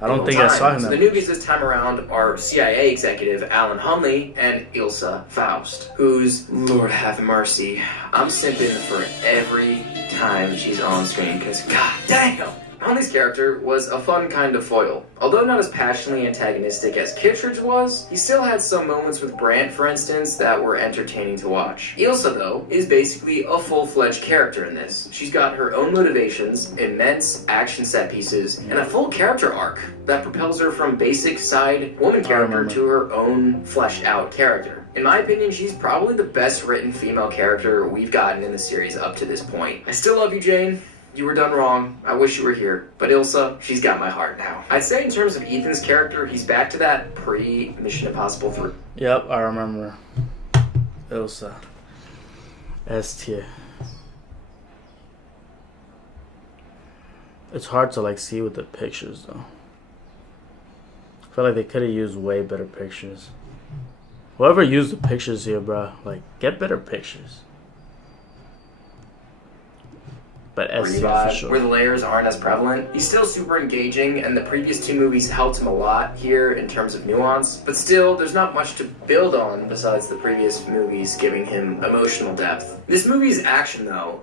I don't think I saw him So that the much. newbies this time around are CIA executive Alan Hunley and Ilsa Faust, who's, Lord have mercy, I'm simping for every time she's on screen because god damn! Hunley's character was a fun kind of foil. Although not as passionately antagonistic as Kittredge was, he still had some moments with Brant, for instance, that were entertaining to watch. Ilsa, though, is basically a full-fledged character in this. She's got her own motivations, immense action set pieces, and a full character arc that propels her from basic side woman character to her own fleshed-out character. In my opinion, she's probably the best written female character we've gotten in the series up to this point. I still love you, Jane. You were done wrong. I wish you were here. But Ilsa, she's got my heart now. I'd say in terms of Ethan's character, he's back to that pre-Mission Impossible 3. Yep, I remember. Ilsa. S tier. It's hard to like see with the pictures though. I feel like they could have used way better pictures. Whoever used the pictures here, bro, like get better pictures. But S tier for sure. Where the layers aren't as prevalent. He's still super engaging, and the previous two movies helped him a lot here in terms of nuance. But still, there's not much to build on besides the previous movies giving him emotional depth. This movie's action, though.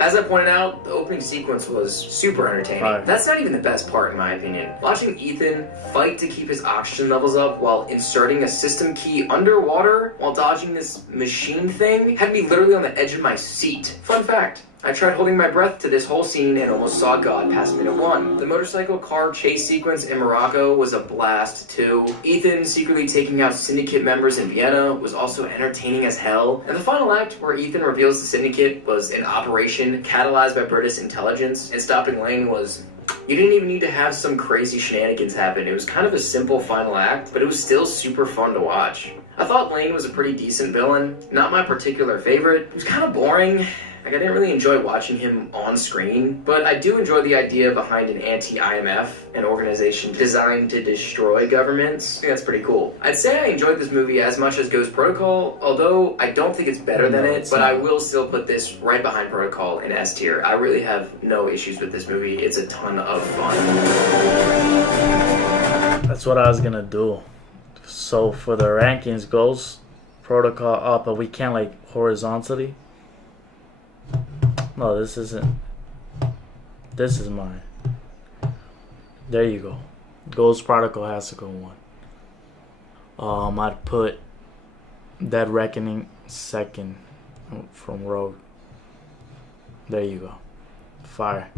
As I pointed out, the opening sequence was super entertaining. Right. That's not even the best part, in my opinion. Watching Ethan fight to keep his oxygen levels up while inserting a system key underwater while dodging this machine thing had me literally on the edge of my seat. Fun fact. I tried holding my breath to this whole scene and almost saw God past minute 1. The motorcycle car chase sequence in Morocco was a blast too. Ethan secretly taking out syndicate members in Vienna was also entertaining as hell. And the final act where Ethan reveals the syndicate was an operation catalyzed by British intelligence and stopping Lane was... You didn't even need to have some crazy shenanigans happen. It was kind of a simple final act, but it was still super fun to watch. I thought Lane was a pretty decent villain. Not my particular favorite. He was kind of boring. Like, I didn't really enjoy watching him on screen, but I do enjoy the idea behind an anti-IMF, an organization designed to destroy governments. I think that's pretty cool. I'd say I enjoyed this movie as much as Ghost Protocol, although I don't think it's better than it, but I will still put this right behind Protocol in S tier. I really have no issues with this movie. It's a ton of fun. That's what I was gonna do. So for the rankings, Ghost Protocol up, but we can't like horizontally. No, this isn't. This is mine. There you go. Ghost Protocol has to go 1. I'd put Dead Reckoning second from Rogue. There you go. Fire.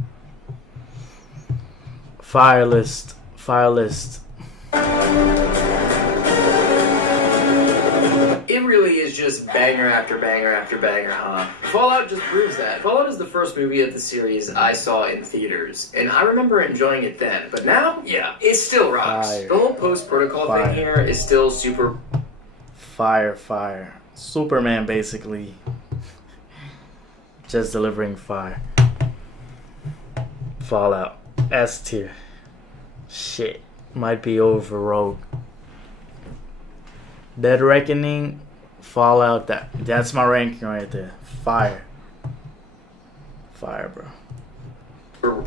Fire list. Fire list. It really is just banger after banger after banger, huh? Fallout just proves that. Fallout is the first movie of the series I saw in theaters, and I remember enjoying it then. But now, yeah, it still rocks. Fire. The whole post-protocol Fire. thing here is still super... Fire. Superman, basically. Just delivering fire. Fallout. S tier. Shit. Might be over Rogue. Dead Reckoning, Fallout, that's my ranking right there. Fire, bro.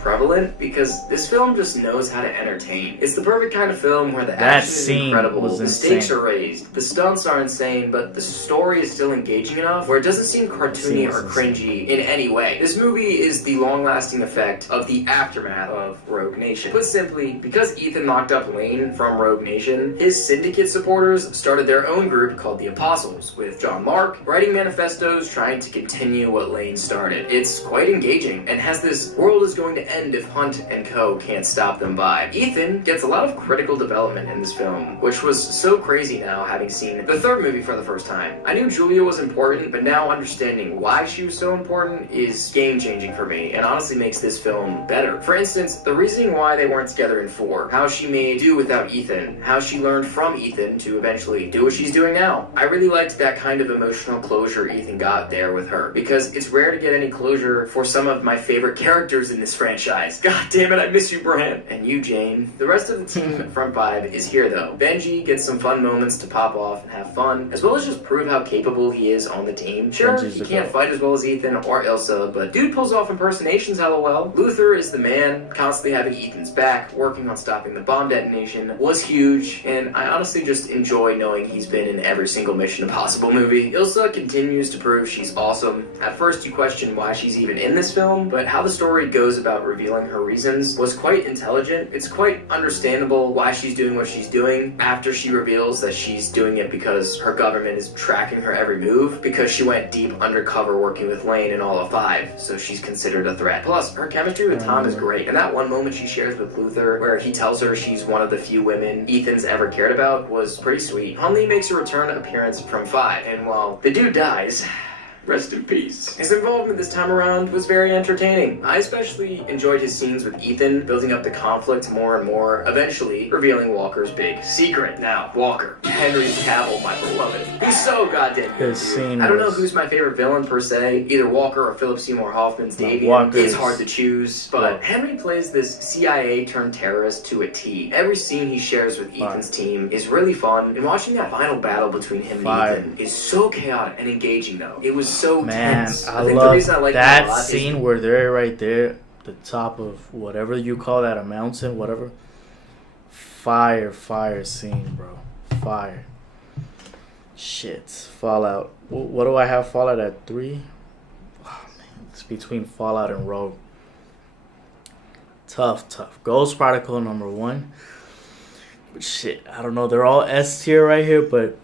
prevalent because this film just knows how to entertain. It's the perfect kind of film where the That action is scene incredible, was the stakes insane. are raised, the stunts are insane, but the story is still engaging enough where it doesn't seem cartoony Scene or was cringy in any way. This movie is the long-lasting effect of the aftermath of Rogue Nation. Put simply, because Ethan locked up Lane from Rogue Nation, his syndicate supporters started their own group called the Apostles, with John Mark writing manifestos trying to continue what Lane started. It's quite engaging and has this world is going to end if Hunt and Co. can't stop them vibe. Ethan gets a lot of critical development in this film, which was so crazy now having seen the third movie for the first time. I knew Julia was important, but now understanding why she was so important is game-changing for me and honestly makes this film better. For instance, the reasoning why they weren't together in 4, how she made do without Ethan, how she learned from Ethan to eventually do what she's doing now. I really liked that kind of emotional closure Ethan got there with her, because it's rare to get any closure for some of my favorite characters in this franchise. God damn it, I miss you, Bran. And you, Jane. The rest of the team at Front 5 is here though. Benji gets some fun moments to pop off and have fun, as well as just prove how capable he is on the team. Sure, Benji's he the can't goat. fight as well as Ethan or Ilsa, but dude pulls off impersonations hella well. Luther is the man, constantly having Ethan's back, working on stopping the bomb detonation, was huge, and I honestly just enjoy knowing he's been in every single Mission Impossible movie. Ilsa continues to prove she's awesome. At first you question why she's even in this film, but how the story goes about revealing her reasons was quite intelligent. It's quite understandable why she's doing what she's doing after she reveals that she's doing it because her government is tracking her every move, because she went deep undercover working with Lane in all of 5, so she's considered a threat. Plus, her chemistry with Tom is great, and that one moment she shares with Luther where he tells her she's one of the few women Ethan's ever cared about was pretty sweet. Hunley makes a return appearance from 5, and while the dude dies, Rest in peace. His involvement this time around was very entertaining. I especially enjoyed his scenes with Ethan, building up the conflict more and more, eventually revealing Walker's big secret. Now, Walker, Henry Cavill, my beloved. He's so goddamn good, His scene I don't know was- who's my favorite villain per se, either Walker or Philip Seymour Hoffman's Davian. Walker It's is- hard to choose, but Henry plays this CIA turned terrorist to a T. Every scene he shares with Ethan's team is really fun, and watching that final battle between him and Fire. Ethan is so chaotic and engaging though. It was so Man, tense. I think the love reason I like that him a lot scene is where they're right there, the top of whatever you call that, a mountain, whatever. Fire scene, bro. Fire. Shit. Fallout. What do I have Fallout at 3? Oh, man. It's between Fallout and Rogue. Tough. Ghost Protocol number 1. But shit, I don't know. They're all S tier right here, but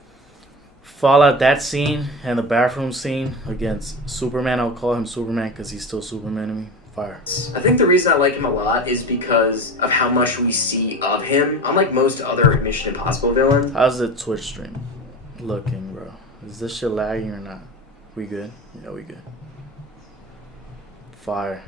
Fallout, that scene and the bathroom scene against Superman. I'll call him Superman because he's still Superman to me. Fire. I think the reason I like him a lot is because of how much we see of him. Unlike most other Mission Impossible villains, How's the Twitch stream looking, bro? Is this shit lagging or not? We good? Yeah, we good. Fire.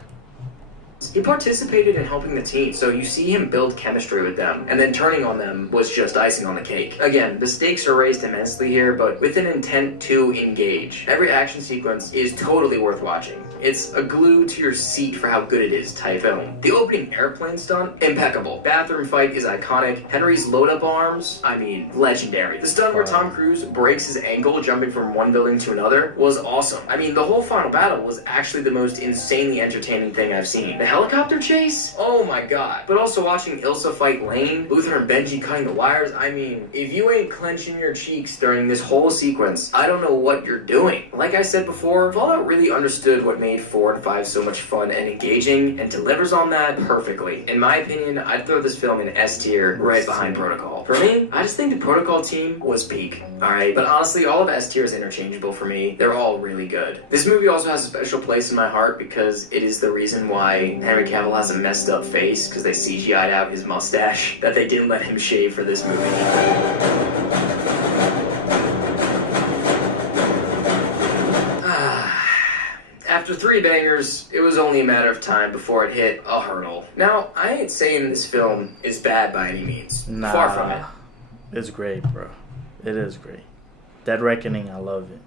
he participated in helping the team, so you see him build chemistry with them, and then turning on them was just icing on the cake. Again, the stakes are raised immensely here, but with an intent to engage. Every action sequence is totally worth watching. It's a glue to your seat for how good it is type film. The opening airplane stunt, impeccable. Bathroom fight is iconic. Henry's load-up arms, I mean, legendary. The stunt where Tom Cruise breaks his ankle jumping from one building to another was awesome. I mean, the whole final battle was actually the most insanely entertaining thing I've seen. The helicopter chase? Oh my god. But also watching Ilsa fight Lane, Luther and Benji cutting the wires, I mean, if you ain't clenching your cheeks during this whole sequence, I don't know what you're doing. Like I said before, Fallout really understood what made 4 and 5 so much fun and engaging, and delivers on that perfectly. In my opinion, I'd throw this film in S tier, right behind Protocol. For me, I just think the Protocol team was peak. Alright, but honestly, all of S tier is interchangeable for me. They're all really good. This movie also has a special place in my heart because it is the reason why Henry Cavill has a messed up face, because they CGI'd out his mustache that they didn't let him shave for this movie. After 3 bangers, it was only a matter of time before it hit a hurdle. Now, I ain't saying this film is bad by any means. Nah, Far from it. It's great, bro. It is great. Dead Reckoning, I love it.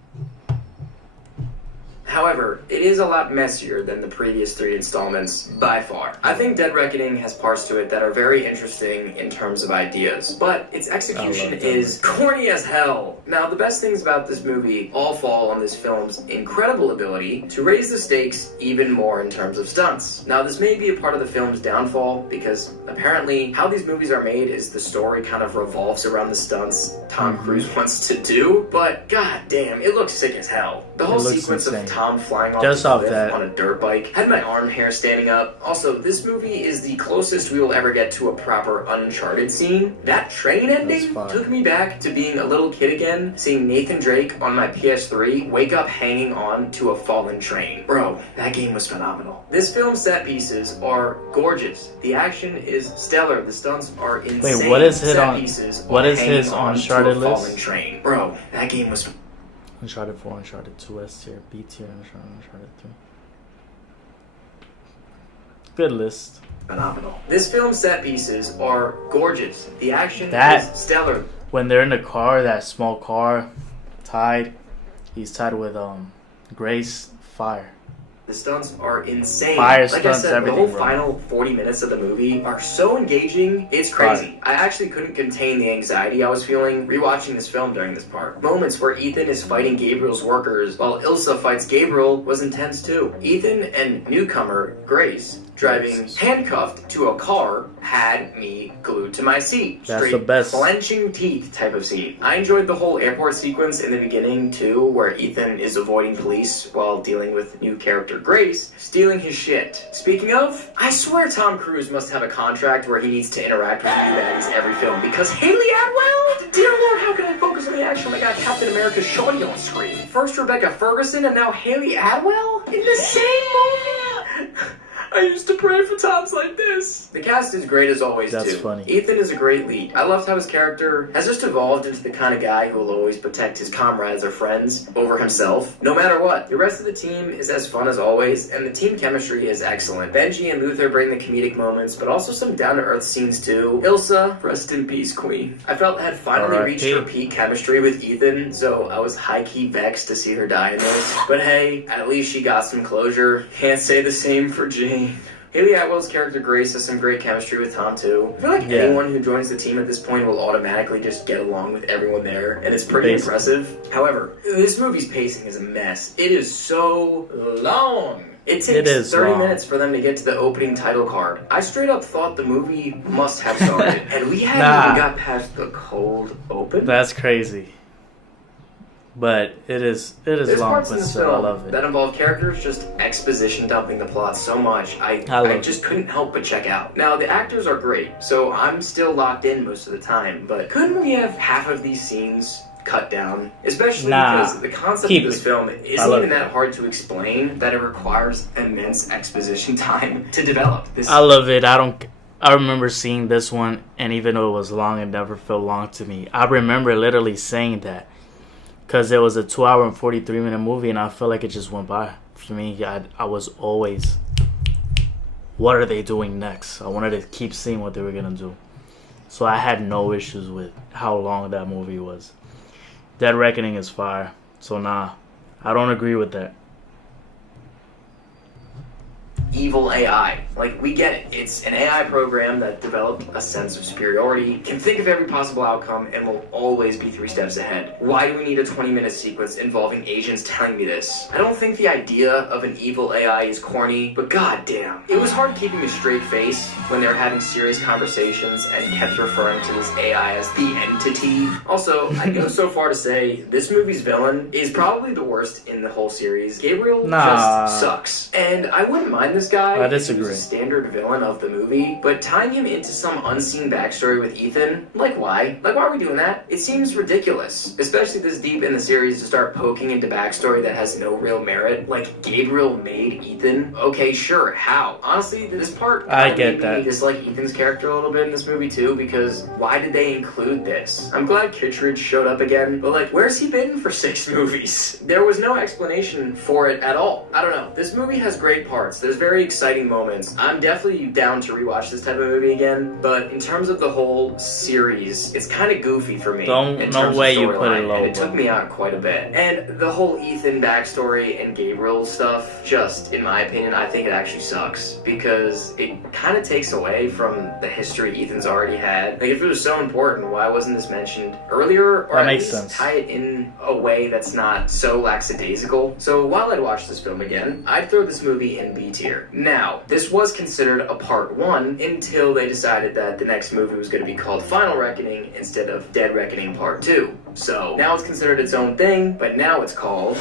However, it is a lot messier than the previous 3 installments, by far. I think Dead Reckoning has parts to it that are very interesting in terms of ideas, but its execution Dead is corny as hell. Now, the best things about this movie all fall on this film's incredible ability to raise the stakes even more in terms of stunts. Now, this may be a part of the film's downfall, because apparently how these movies are made is the story kind of revolves around the stunts Tom Cruise wants to do, but god damn, it looks sick as hell. The whole looks sequence insane. of Tom flying off Just the off cliff that. on a dirt bike had my arm hair standing up. Also, this movie is the closest we will ever get to a proper Uncharted scene. That train ending fire. took me back to being a little kid again, seeing Nathan Drake on my PS3 wake up hanging on to a fallen train. Bro, that game was phenomenal. This film's set pieces are gorgeous. The action is stellar. The stunts are insane. what is his set on- pieces what are is his hanging on Uncharted to a list? fallen train. Bro, that game was Uncharted 4, Uncharted 2, S tier, B tier, Uncharted 3. Good list. phenomenal. This film's set pieces are gorgeous. The action That- is stellar. When they're in the car, that small car, he's tied with Grace. Fire. The stunts are insane. Fire like stunts, I said, everything, the whole bro. final 40 minutes of the movie are so engaging, it's crazy. I actually couldn't contain the anxiety I was feeling rewatching this film during this part. Moments where Ethan is fighting Gabriel's workers while Ilsa fights Gabriel was intense too. Ethan and newcomer Grace driving handcuffed to a car had me glued to my seat. That's Straight the best. clenching teeth type of scene. I enjoyed the whole airport sequence in the beginning too, where Ethan is avoiding police while dealing with new character Grace, stealing his shit. Speaking of, I swear Tom Cruise must have a contract where he needs to interact with new baddies every film, because Haley Atwell? Dear Lord, how can I focus on the action when I got Captain America's shorty on screen? First Rebecca Ferguson and now Haley Atwell? In the same movie? I used to pray for times like this. The cast is great as always, That's too. funny. Ethan is a great lead. I loved how his character has just evolved into the kind of guy who will always protect his comrades or friends over himself, no matter what. The rest of the team is as fun as always, and the team chemistry is excellent. Benji and Luther bring the comedic moments, but also some down-to-earth scenes too. Ilsa, rest in peace, queen. I felt had finally R.I.P. reached her peak chemistry with Ethan, so I was high-key vexed to see her die in this. But hey, at least she got some closure. Can't say the same for Jane. Haley Atwell's character Grace has some great chemistry with Tom too. I feel like anyone who joins the team at this point will automatically just get along with everyone there, and it's pretty impressive. However, this movie's pacing is a mess. It is so long. It takes 30 minutes for them to get to the opening title card. I straight up thought the movie must have started, and we haven't even got past the cold open. That's crazy. But it is There's long, parts but in this still, I film love it. that involve characters just exposition dumping the plot so much, I just couldn't help but check out. Now, the actors are great, so I'm still locked in most of the time, but couldn't we have half of these scenes cut down? Especially because the concept of this film isn't even that hard to explain, that it requires immense exposition time to develop. I love it. I remember seeing this one, and even though it was long, it never felt long to me. I remember literally saying that. Because it was a 2-hour and 43-minute movie, and I felt like it just went by. For me, I was always, what are they doing next? I wanted to keep seeing what they were going to do. So I had no issues with how long that movie was. Dead Reckoning is fire. So nah, I don't agree with that. Evil AI. Like, we get it. It's an AI program that developed a sense of superiority, can think of every possible outcome, and will always be 3 steps ahead. Why do we need a 20-minute sequence involving agents telling me this? I don't think the idea of an evil AI is corny, but goddamn. It was hard keeping a straight face when they were having serious conversations and kept referring to this AI as the entity. Also, I'd go so far to say this movie's villain is probably the worst in the whole series. Gabriel just sucks. And I wouldn't mind this guy. I disagree. He was a standard villain of the movie, but tying him into some unseen backstory with Ethan, like why? Like, why are we doing that? It seems ridiculous, especially this deep in the series to start poking into backstory that has no real merit. Like, Gabriel made Ethan? Okay, sure, how? Honestly, this part made me dislike Ethan's character a little bit in this movie too, because why did they include this? I'm glad Kittredge showed up again, but like, where's he been for 6 movies? There was no explanation for it at all. I don't know. This movie has great parts. There's very exciting moments. I'm definitely down to rewatch this type of movie again, but in terms of the whole series, it's kind of goofy for me. No way you put it low. And it took me out quite a bit. And the whole Ethan backstory and Gabriel stuff, just in my opinion, I think it actually sucks because it kind of takes away from the history Ethan's already had. Like, if it was so important, why wasn't this mentioned earlier? Or that at makes least sense. Tie it in a way that's not so lackadaisical. So while I'd watch this film again, I'd throw this movie in B tier. Now, this was considered a part 1 until they decided that the next movie was going to be called Final Reckoning instead of Dead Reckoning Part 2. So now it's considered its own thing, but now it's called...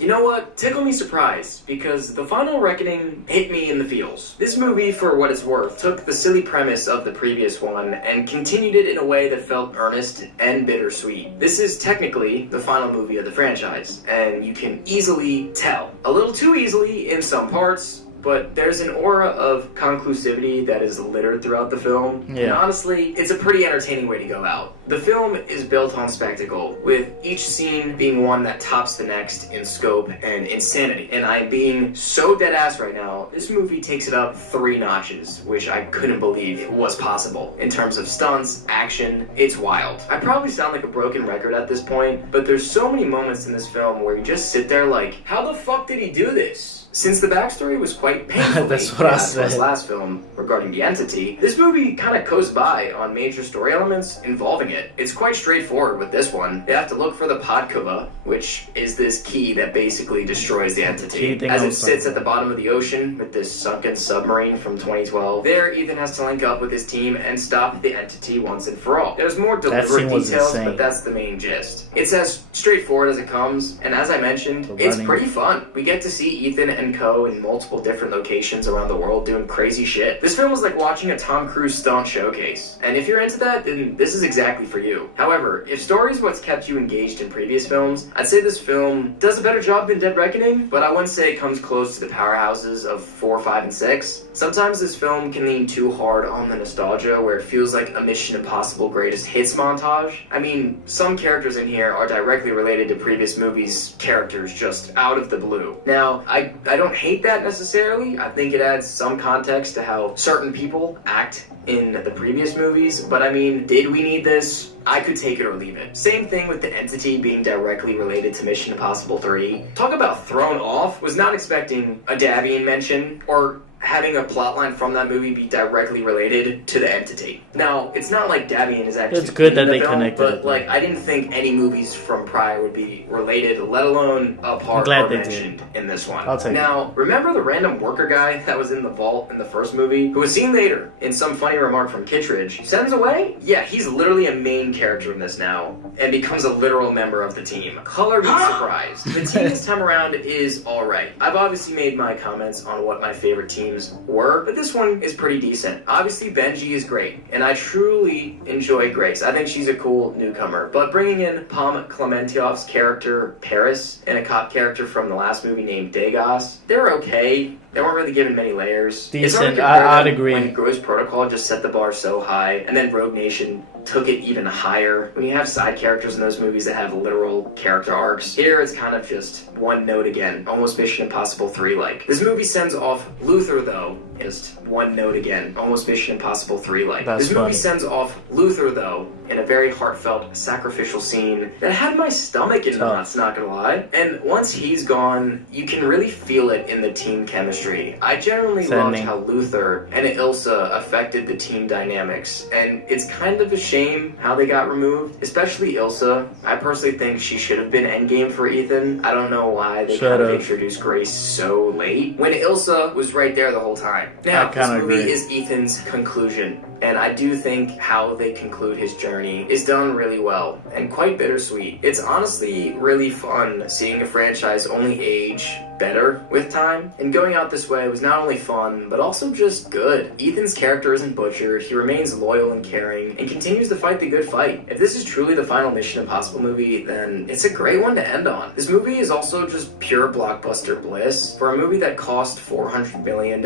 You know what? Tickle me surprised, because The Final Reckoning hit me in the feels. This movie, for what it's worth, took the silly premise of the previous one and continued it in a way that felt earnest and bittersweet. This is technically the final movie of the franchise, and you can easily tell. A little too easily in some parts, but there's an aura of conclusivity that is littered throughout the film. Yeah. And honestly, it's a pretty entertaining way to go out. The film is built on spectacle, with each scene being one that tops the next in scope and insanity. And I'm being so dead ass right now, this movie takes it up 3 notches, which I couldn't believe was possible. In terms of stunts, action, it's wild. I probably sound like a broken record at this point, but there's so many moments in this film where you just sit there like, how the fuck did he do this? Since the backstory was quite painful That's what I said. his last film regarding the entity, this movie kind of coasts by on major story elements involving it. It's quite straightforward with this one. They have to look for the Podkova, which is this key that basically destroys the entity. As it sits at the bottom of the ocean with this sunken submarine from 2012, there Ethan has to link up with his team and stop the entity once and for all. There's more deliberate details, but that's the main gist. It's as straightforward as it comes, and as I mentioned, it's pretty fun. We get to see Ethan and Co. in multiple different different locations around the world doing crazy shit. This film was like watching a Tom Cruise stunt showcase. And if you're into that, then this is exactly for you. However, if story is what's kept you engaged in previous films, I'd say this film does a better job than Dead Reckoning, but I wouldn't say it comes close to the powerhouses of 4, 5, and 6. Sometimes this film can lean too hard on the nostalgia, where it feels like a Mission Impossible greatest hits montage. I mean, some characters in here are directly related to previous movies' characters just out of the blue. Now, I don't hate that necessarily. I think it adds some context to how certain people act in the previous movies, but I mean, did we need this? I could take it or leave it. Same thing with the Entity being directly related to Mission Impossible 3. Talk about thrown off. Was not expecting a Davian mention or having a plotline from that movie be directly related to the Entity. Now, it's not like Davian is actually It's good that in the they film, connected but it. like I didn't think any movies from prior would be related, let alone a part glad or they mentioned in this one. I'll take it. Now, remember the random worker guy that was in the vault in the first movie, who was seen later in some funny remark from Kittredge? Sends away? Yeah, he's literally a main character in this now, and becomes a literal member of the team. Color me surprised. The team this time around is alright. I've obviously made my comments on what my favorite teams were, but this one is pretty decent. Obviously, Benji is great, and I truly enjoy Grace. I think she's a cool newcomer, but bringing in Pom Clementieff's character, Paris, and a cop character from the last movie named Degas, they're okay. They weren't really given many layers. It's hard to Decent. compare I'd them agree. When Ghost Protocol just set the bar so high, and then Rogue Nation took it even higher. When you have side characters in those movies that have literal character arcs, here it's kind of just one note again, almost Mission Impossible 3-like. This movie sends off Luther, though, just one note again, almost Mission Impossible 3-like. That's This funny. movie sends off Luther, though, in a very heartfelt, sacrificial scene that had my stomach in knots, not gonna lie. And once he's gone, you can really feel it in the team chemistry. I generally loved Sending. how Luther and Ilsa affected the team dynamics, and it's kind of a shame how they got removed, especially Ilsa. I personally think she should have been endgame for Ethan. I don't know why they kind of Should've. introduced Grace so late, when Ilsa was right there the whole time. Now, I this kinda movie agree. is Ethan's conclusion, and I do think how they conclude his journey is done really well, and quite bittersweet. It's honestly really fun seeing a franchise only age better with time, and going out this way was not only fun, but also just good. Ethan's character isn't butchered, he remains loyal and caring, and continues to fight the good fight. If this is truly the final Mission Impossible movie, then it's a great one to end on. This movie is also just pure blockbuster bliss. For a movie that cost $400 million,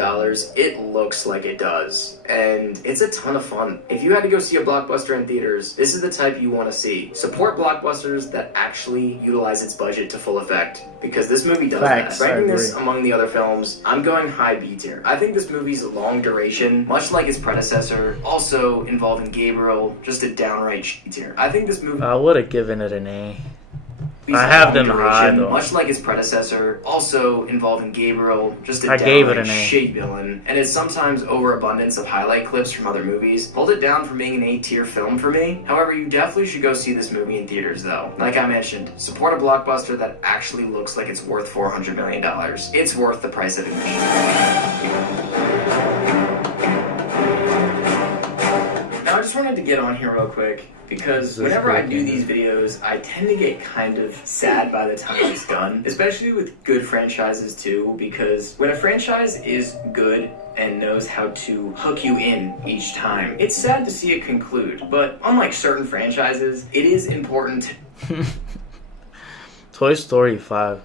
it looks like it does, and it's a ton of fun. If you had to go see a blockbuster in theaters, this is the type you want to see. Support blockbusters that actually utilize its budget to full effect, because this movie does Facts, that. I Ranking this agree. among the other films, I'm going high B tier. I think this movie's long duration, much like its predecessor, also involving Gabriel, just a downright shit tier. I think this movie. I would have given it an A. I have them high, though. Much like its predecessor, also involving Gabriel, just a I gave it downright an A. shit villain, and its sometimes overabundance of highlight clips from other movies hold it down from being an A-tier film for me. However, you definitely should go see this movie in theaters, though. Like I mentioned, support a blockbuster that actually looks like it's worth $400 million. It's worth the price of admission. Now, I just wanted to get on here real quick, because whenever I do these videos, I tend to get kind of sad by the time it's done, especially with good franchises too, because when a franchise is good and knows how to hook you in each time, it's sad to see it conclude. But unlike certain franchises, it is important to Toy Story 5.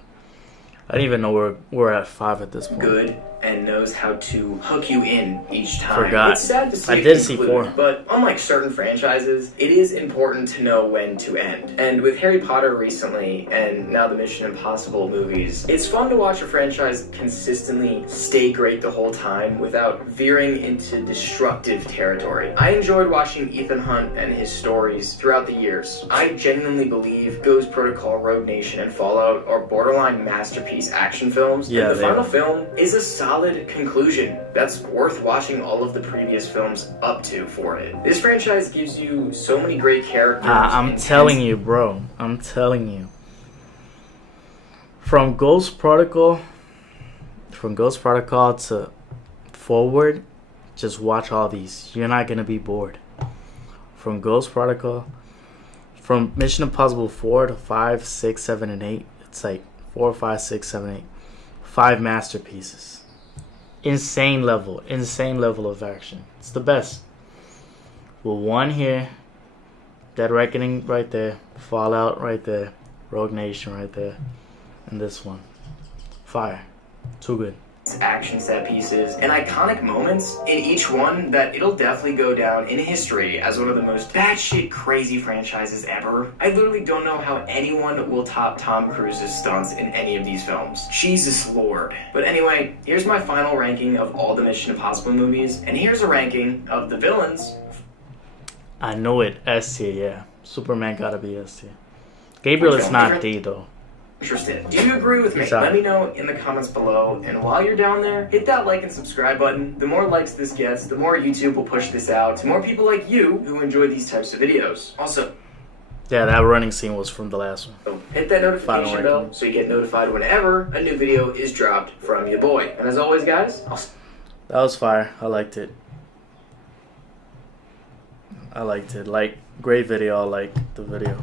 I don't even know we're at 5 at this point. good and knows how to hook you in each time. Forgot. It's sad to see I it did see conclude, 4. but unlike certain franchises, it is important to know when to end. And with Harry Potter recently, and now the Mission Impossible movies, it's fun to watch a franchise consistently stay great the whole time without veering into destructive territory. I enjoyed watching Ethan Hunt and his stories throughout the years. I genuinely believe Ghost Protocol, Rogue Nation, and Fallout are borderline masterpiece action films. Yeah, and the they final are. film is a solid conclusion that's worth watching all of the previous films up to for it. This franchise gives you so many great characters. I'm telling you, bro. I'm telling you. From Ghost Protocol to Forward, just watch all these. You're not gonna be bored. From Ghost Protocol, from Mission Impossible 4 to 5, 6, 7, and 8. It's like 4, 5, 6, 7, 8. 5 masterpieces. insane level of action. It's the best. With one here, Dead Reckoning right there, Fallout right there, Rogue Nation right there, and this one. Fire. Too good. Action set pieces and iconic moments in each one that it'll definitely go down in history as one of the most batshit crazy franchises ever. I literally don't know how anyone will top Tom Cruise's stunts in any of these films. Jesus Lord. But anyway, here's my final ranking of all the Mission Impossible movies, and here's a ranking of the villains. I know it. S tier, yeah. Superman gotta be S tier. Gabriel is not D though. Interested. Do you agree with me? Sorry. Let me know in the comments below. And while you're down there, hit that like and subscribe button. The more likes this gets, the more YouTube will push this out to more people like you who enjoy these types of videos. Also, Yeah, that running scene was from the last one. hit that notification Final bell ranking. so you get notified whenever a new video is dropped from your boy. And as always, guys, That was fire. I liked it. Like, great video. I liked the video.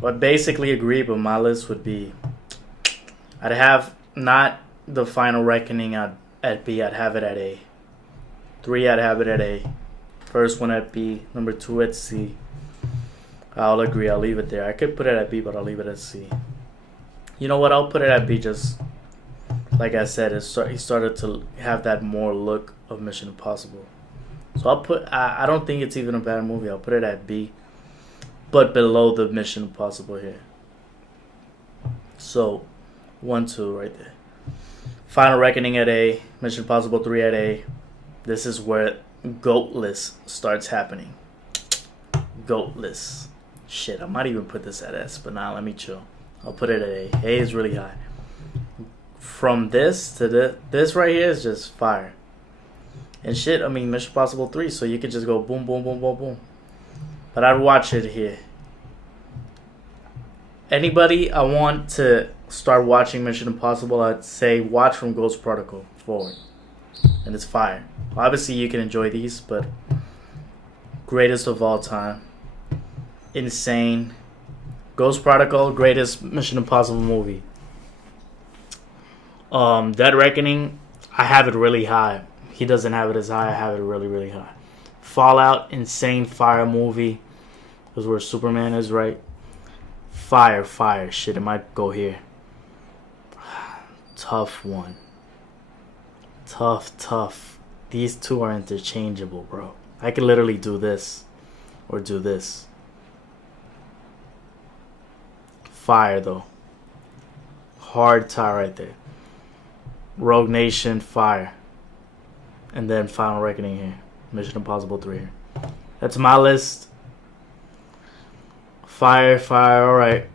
But basically agree, but my list would be, I'd have not the Final Reckoning at B, I'd have it at A. 3, I'd have it at A. First one at B. Number 2 at C. I'll agree, I'll leave it there. I could put it at B, but I'll leave it at C. You know what, I'll put it at B just, like I said, he started to have that more look of Mission Impossible. So I'll put, I don't think it's even a bad movie. I'll put it at B, but below the Mission Impossible here. So, 1, 2 right there. Final Reckoning at A, Mission Impossible 3 at A. This is where Goatless starts happening. Goatless. Shit, I might even put this at S, but nah, let me chill. I'll put it at A. A is really high. From this to this right here is just fire. And shit, I mean, Mission Impossible 3, so you could just go boom, boom, boom, boom, boom. But I'd watch it here. Anybody I want to start watching Mission Impossible, I'd say watch from Ghost Protocol forward. And it's fire. Obviously, you can enjoy these, but greatest of all time. Insane. Ghost Protocol, greatest Mission Impossible movie. Dead Reckoning, I have it really high. He doesn't have it as high. I have it really, really high. Fallout, insane fire movie. That's where Superman is, right? Fire. Shit, it might go here. Tough one. Tough. These two are interchangeable, bro. I could literally do this or do this. Fire, though. Hard tie right there. Rogue Nation, fire. And then Final Reckoning here. Mission Impossible 3 here. That's my list. Fire, alright.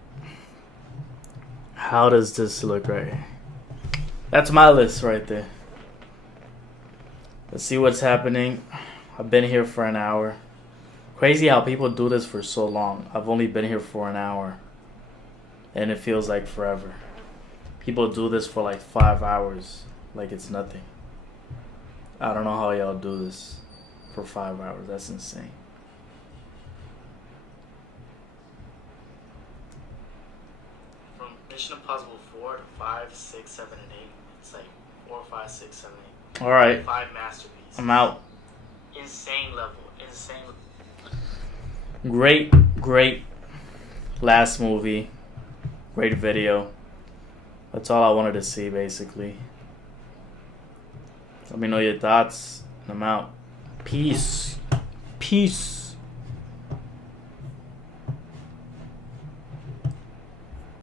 How does this look right here? That's my list right there. Let's see what's happening. I've been here for an hour. Crazy how people do this for so long. I've only been here for an hour. And it feels like forever. People do this for like 5 hours. Like it's nothing. I don't know how y'all do this for 5 hours. That's insane. From Mission Impossible 4 to 5, 6, 7, and 8. It's like 4, 5, 6, 7, 8. Alright. 5 masterpieces. I'm out. Insane level. Great last movie. Great video. That's all I wanted to see, basically. Let me know your thoughts. I'm out. Peace.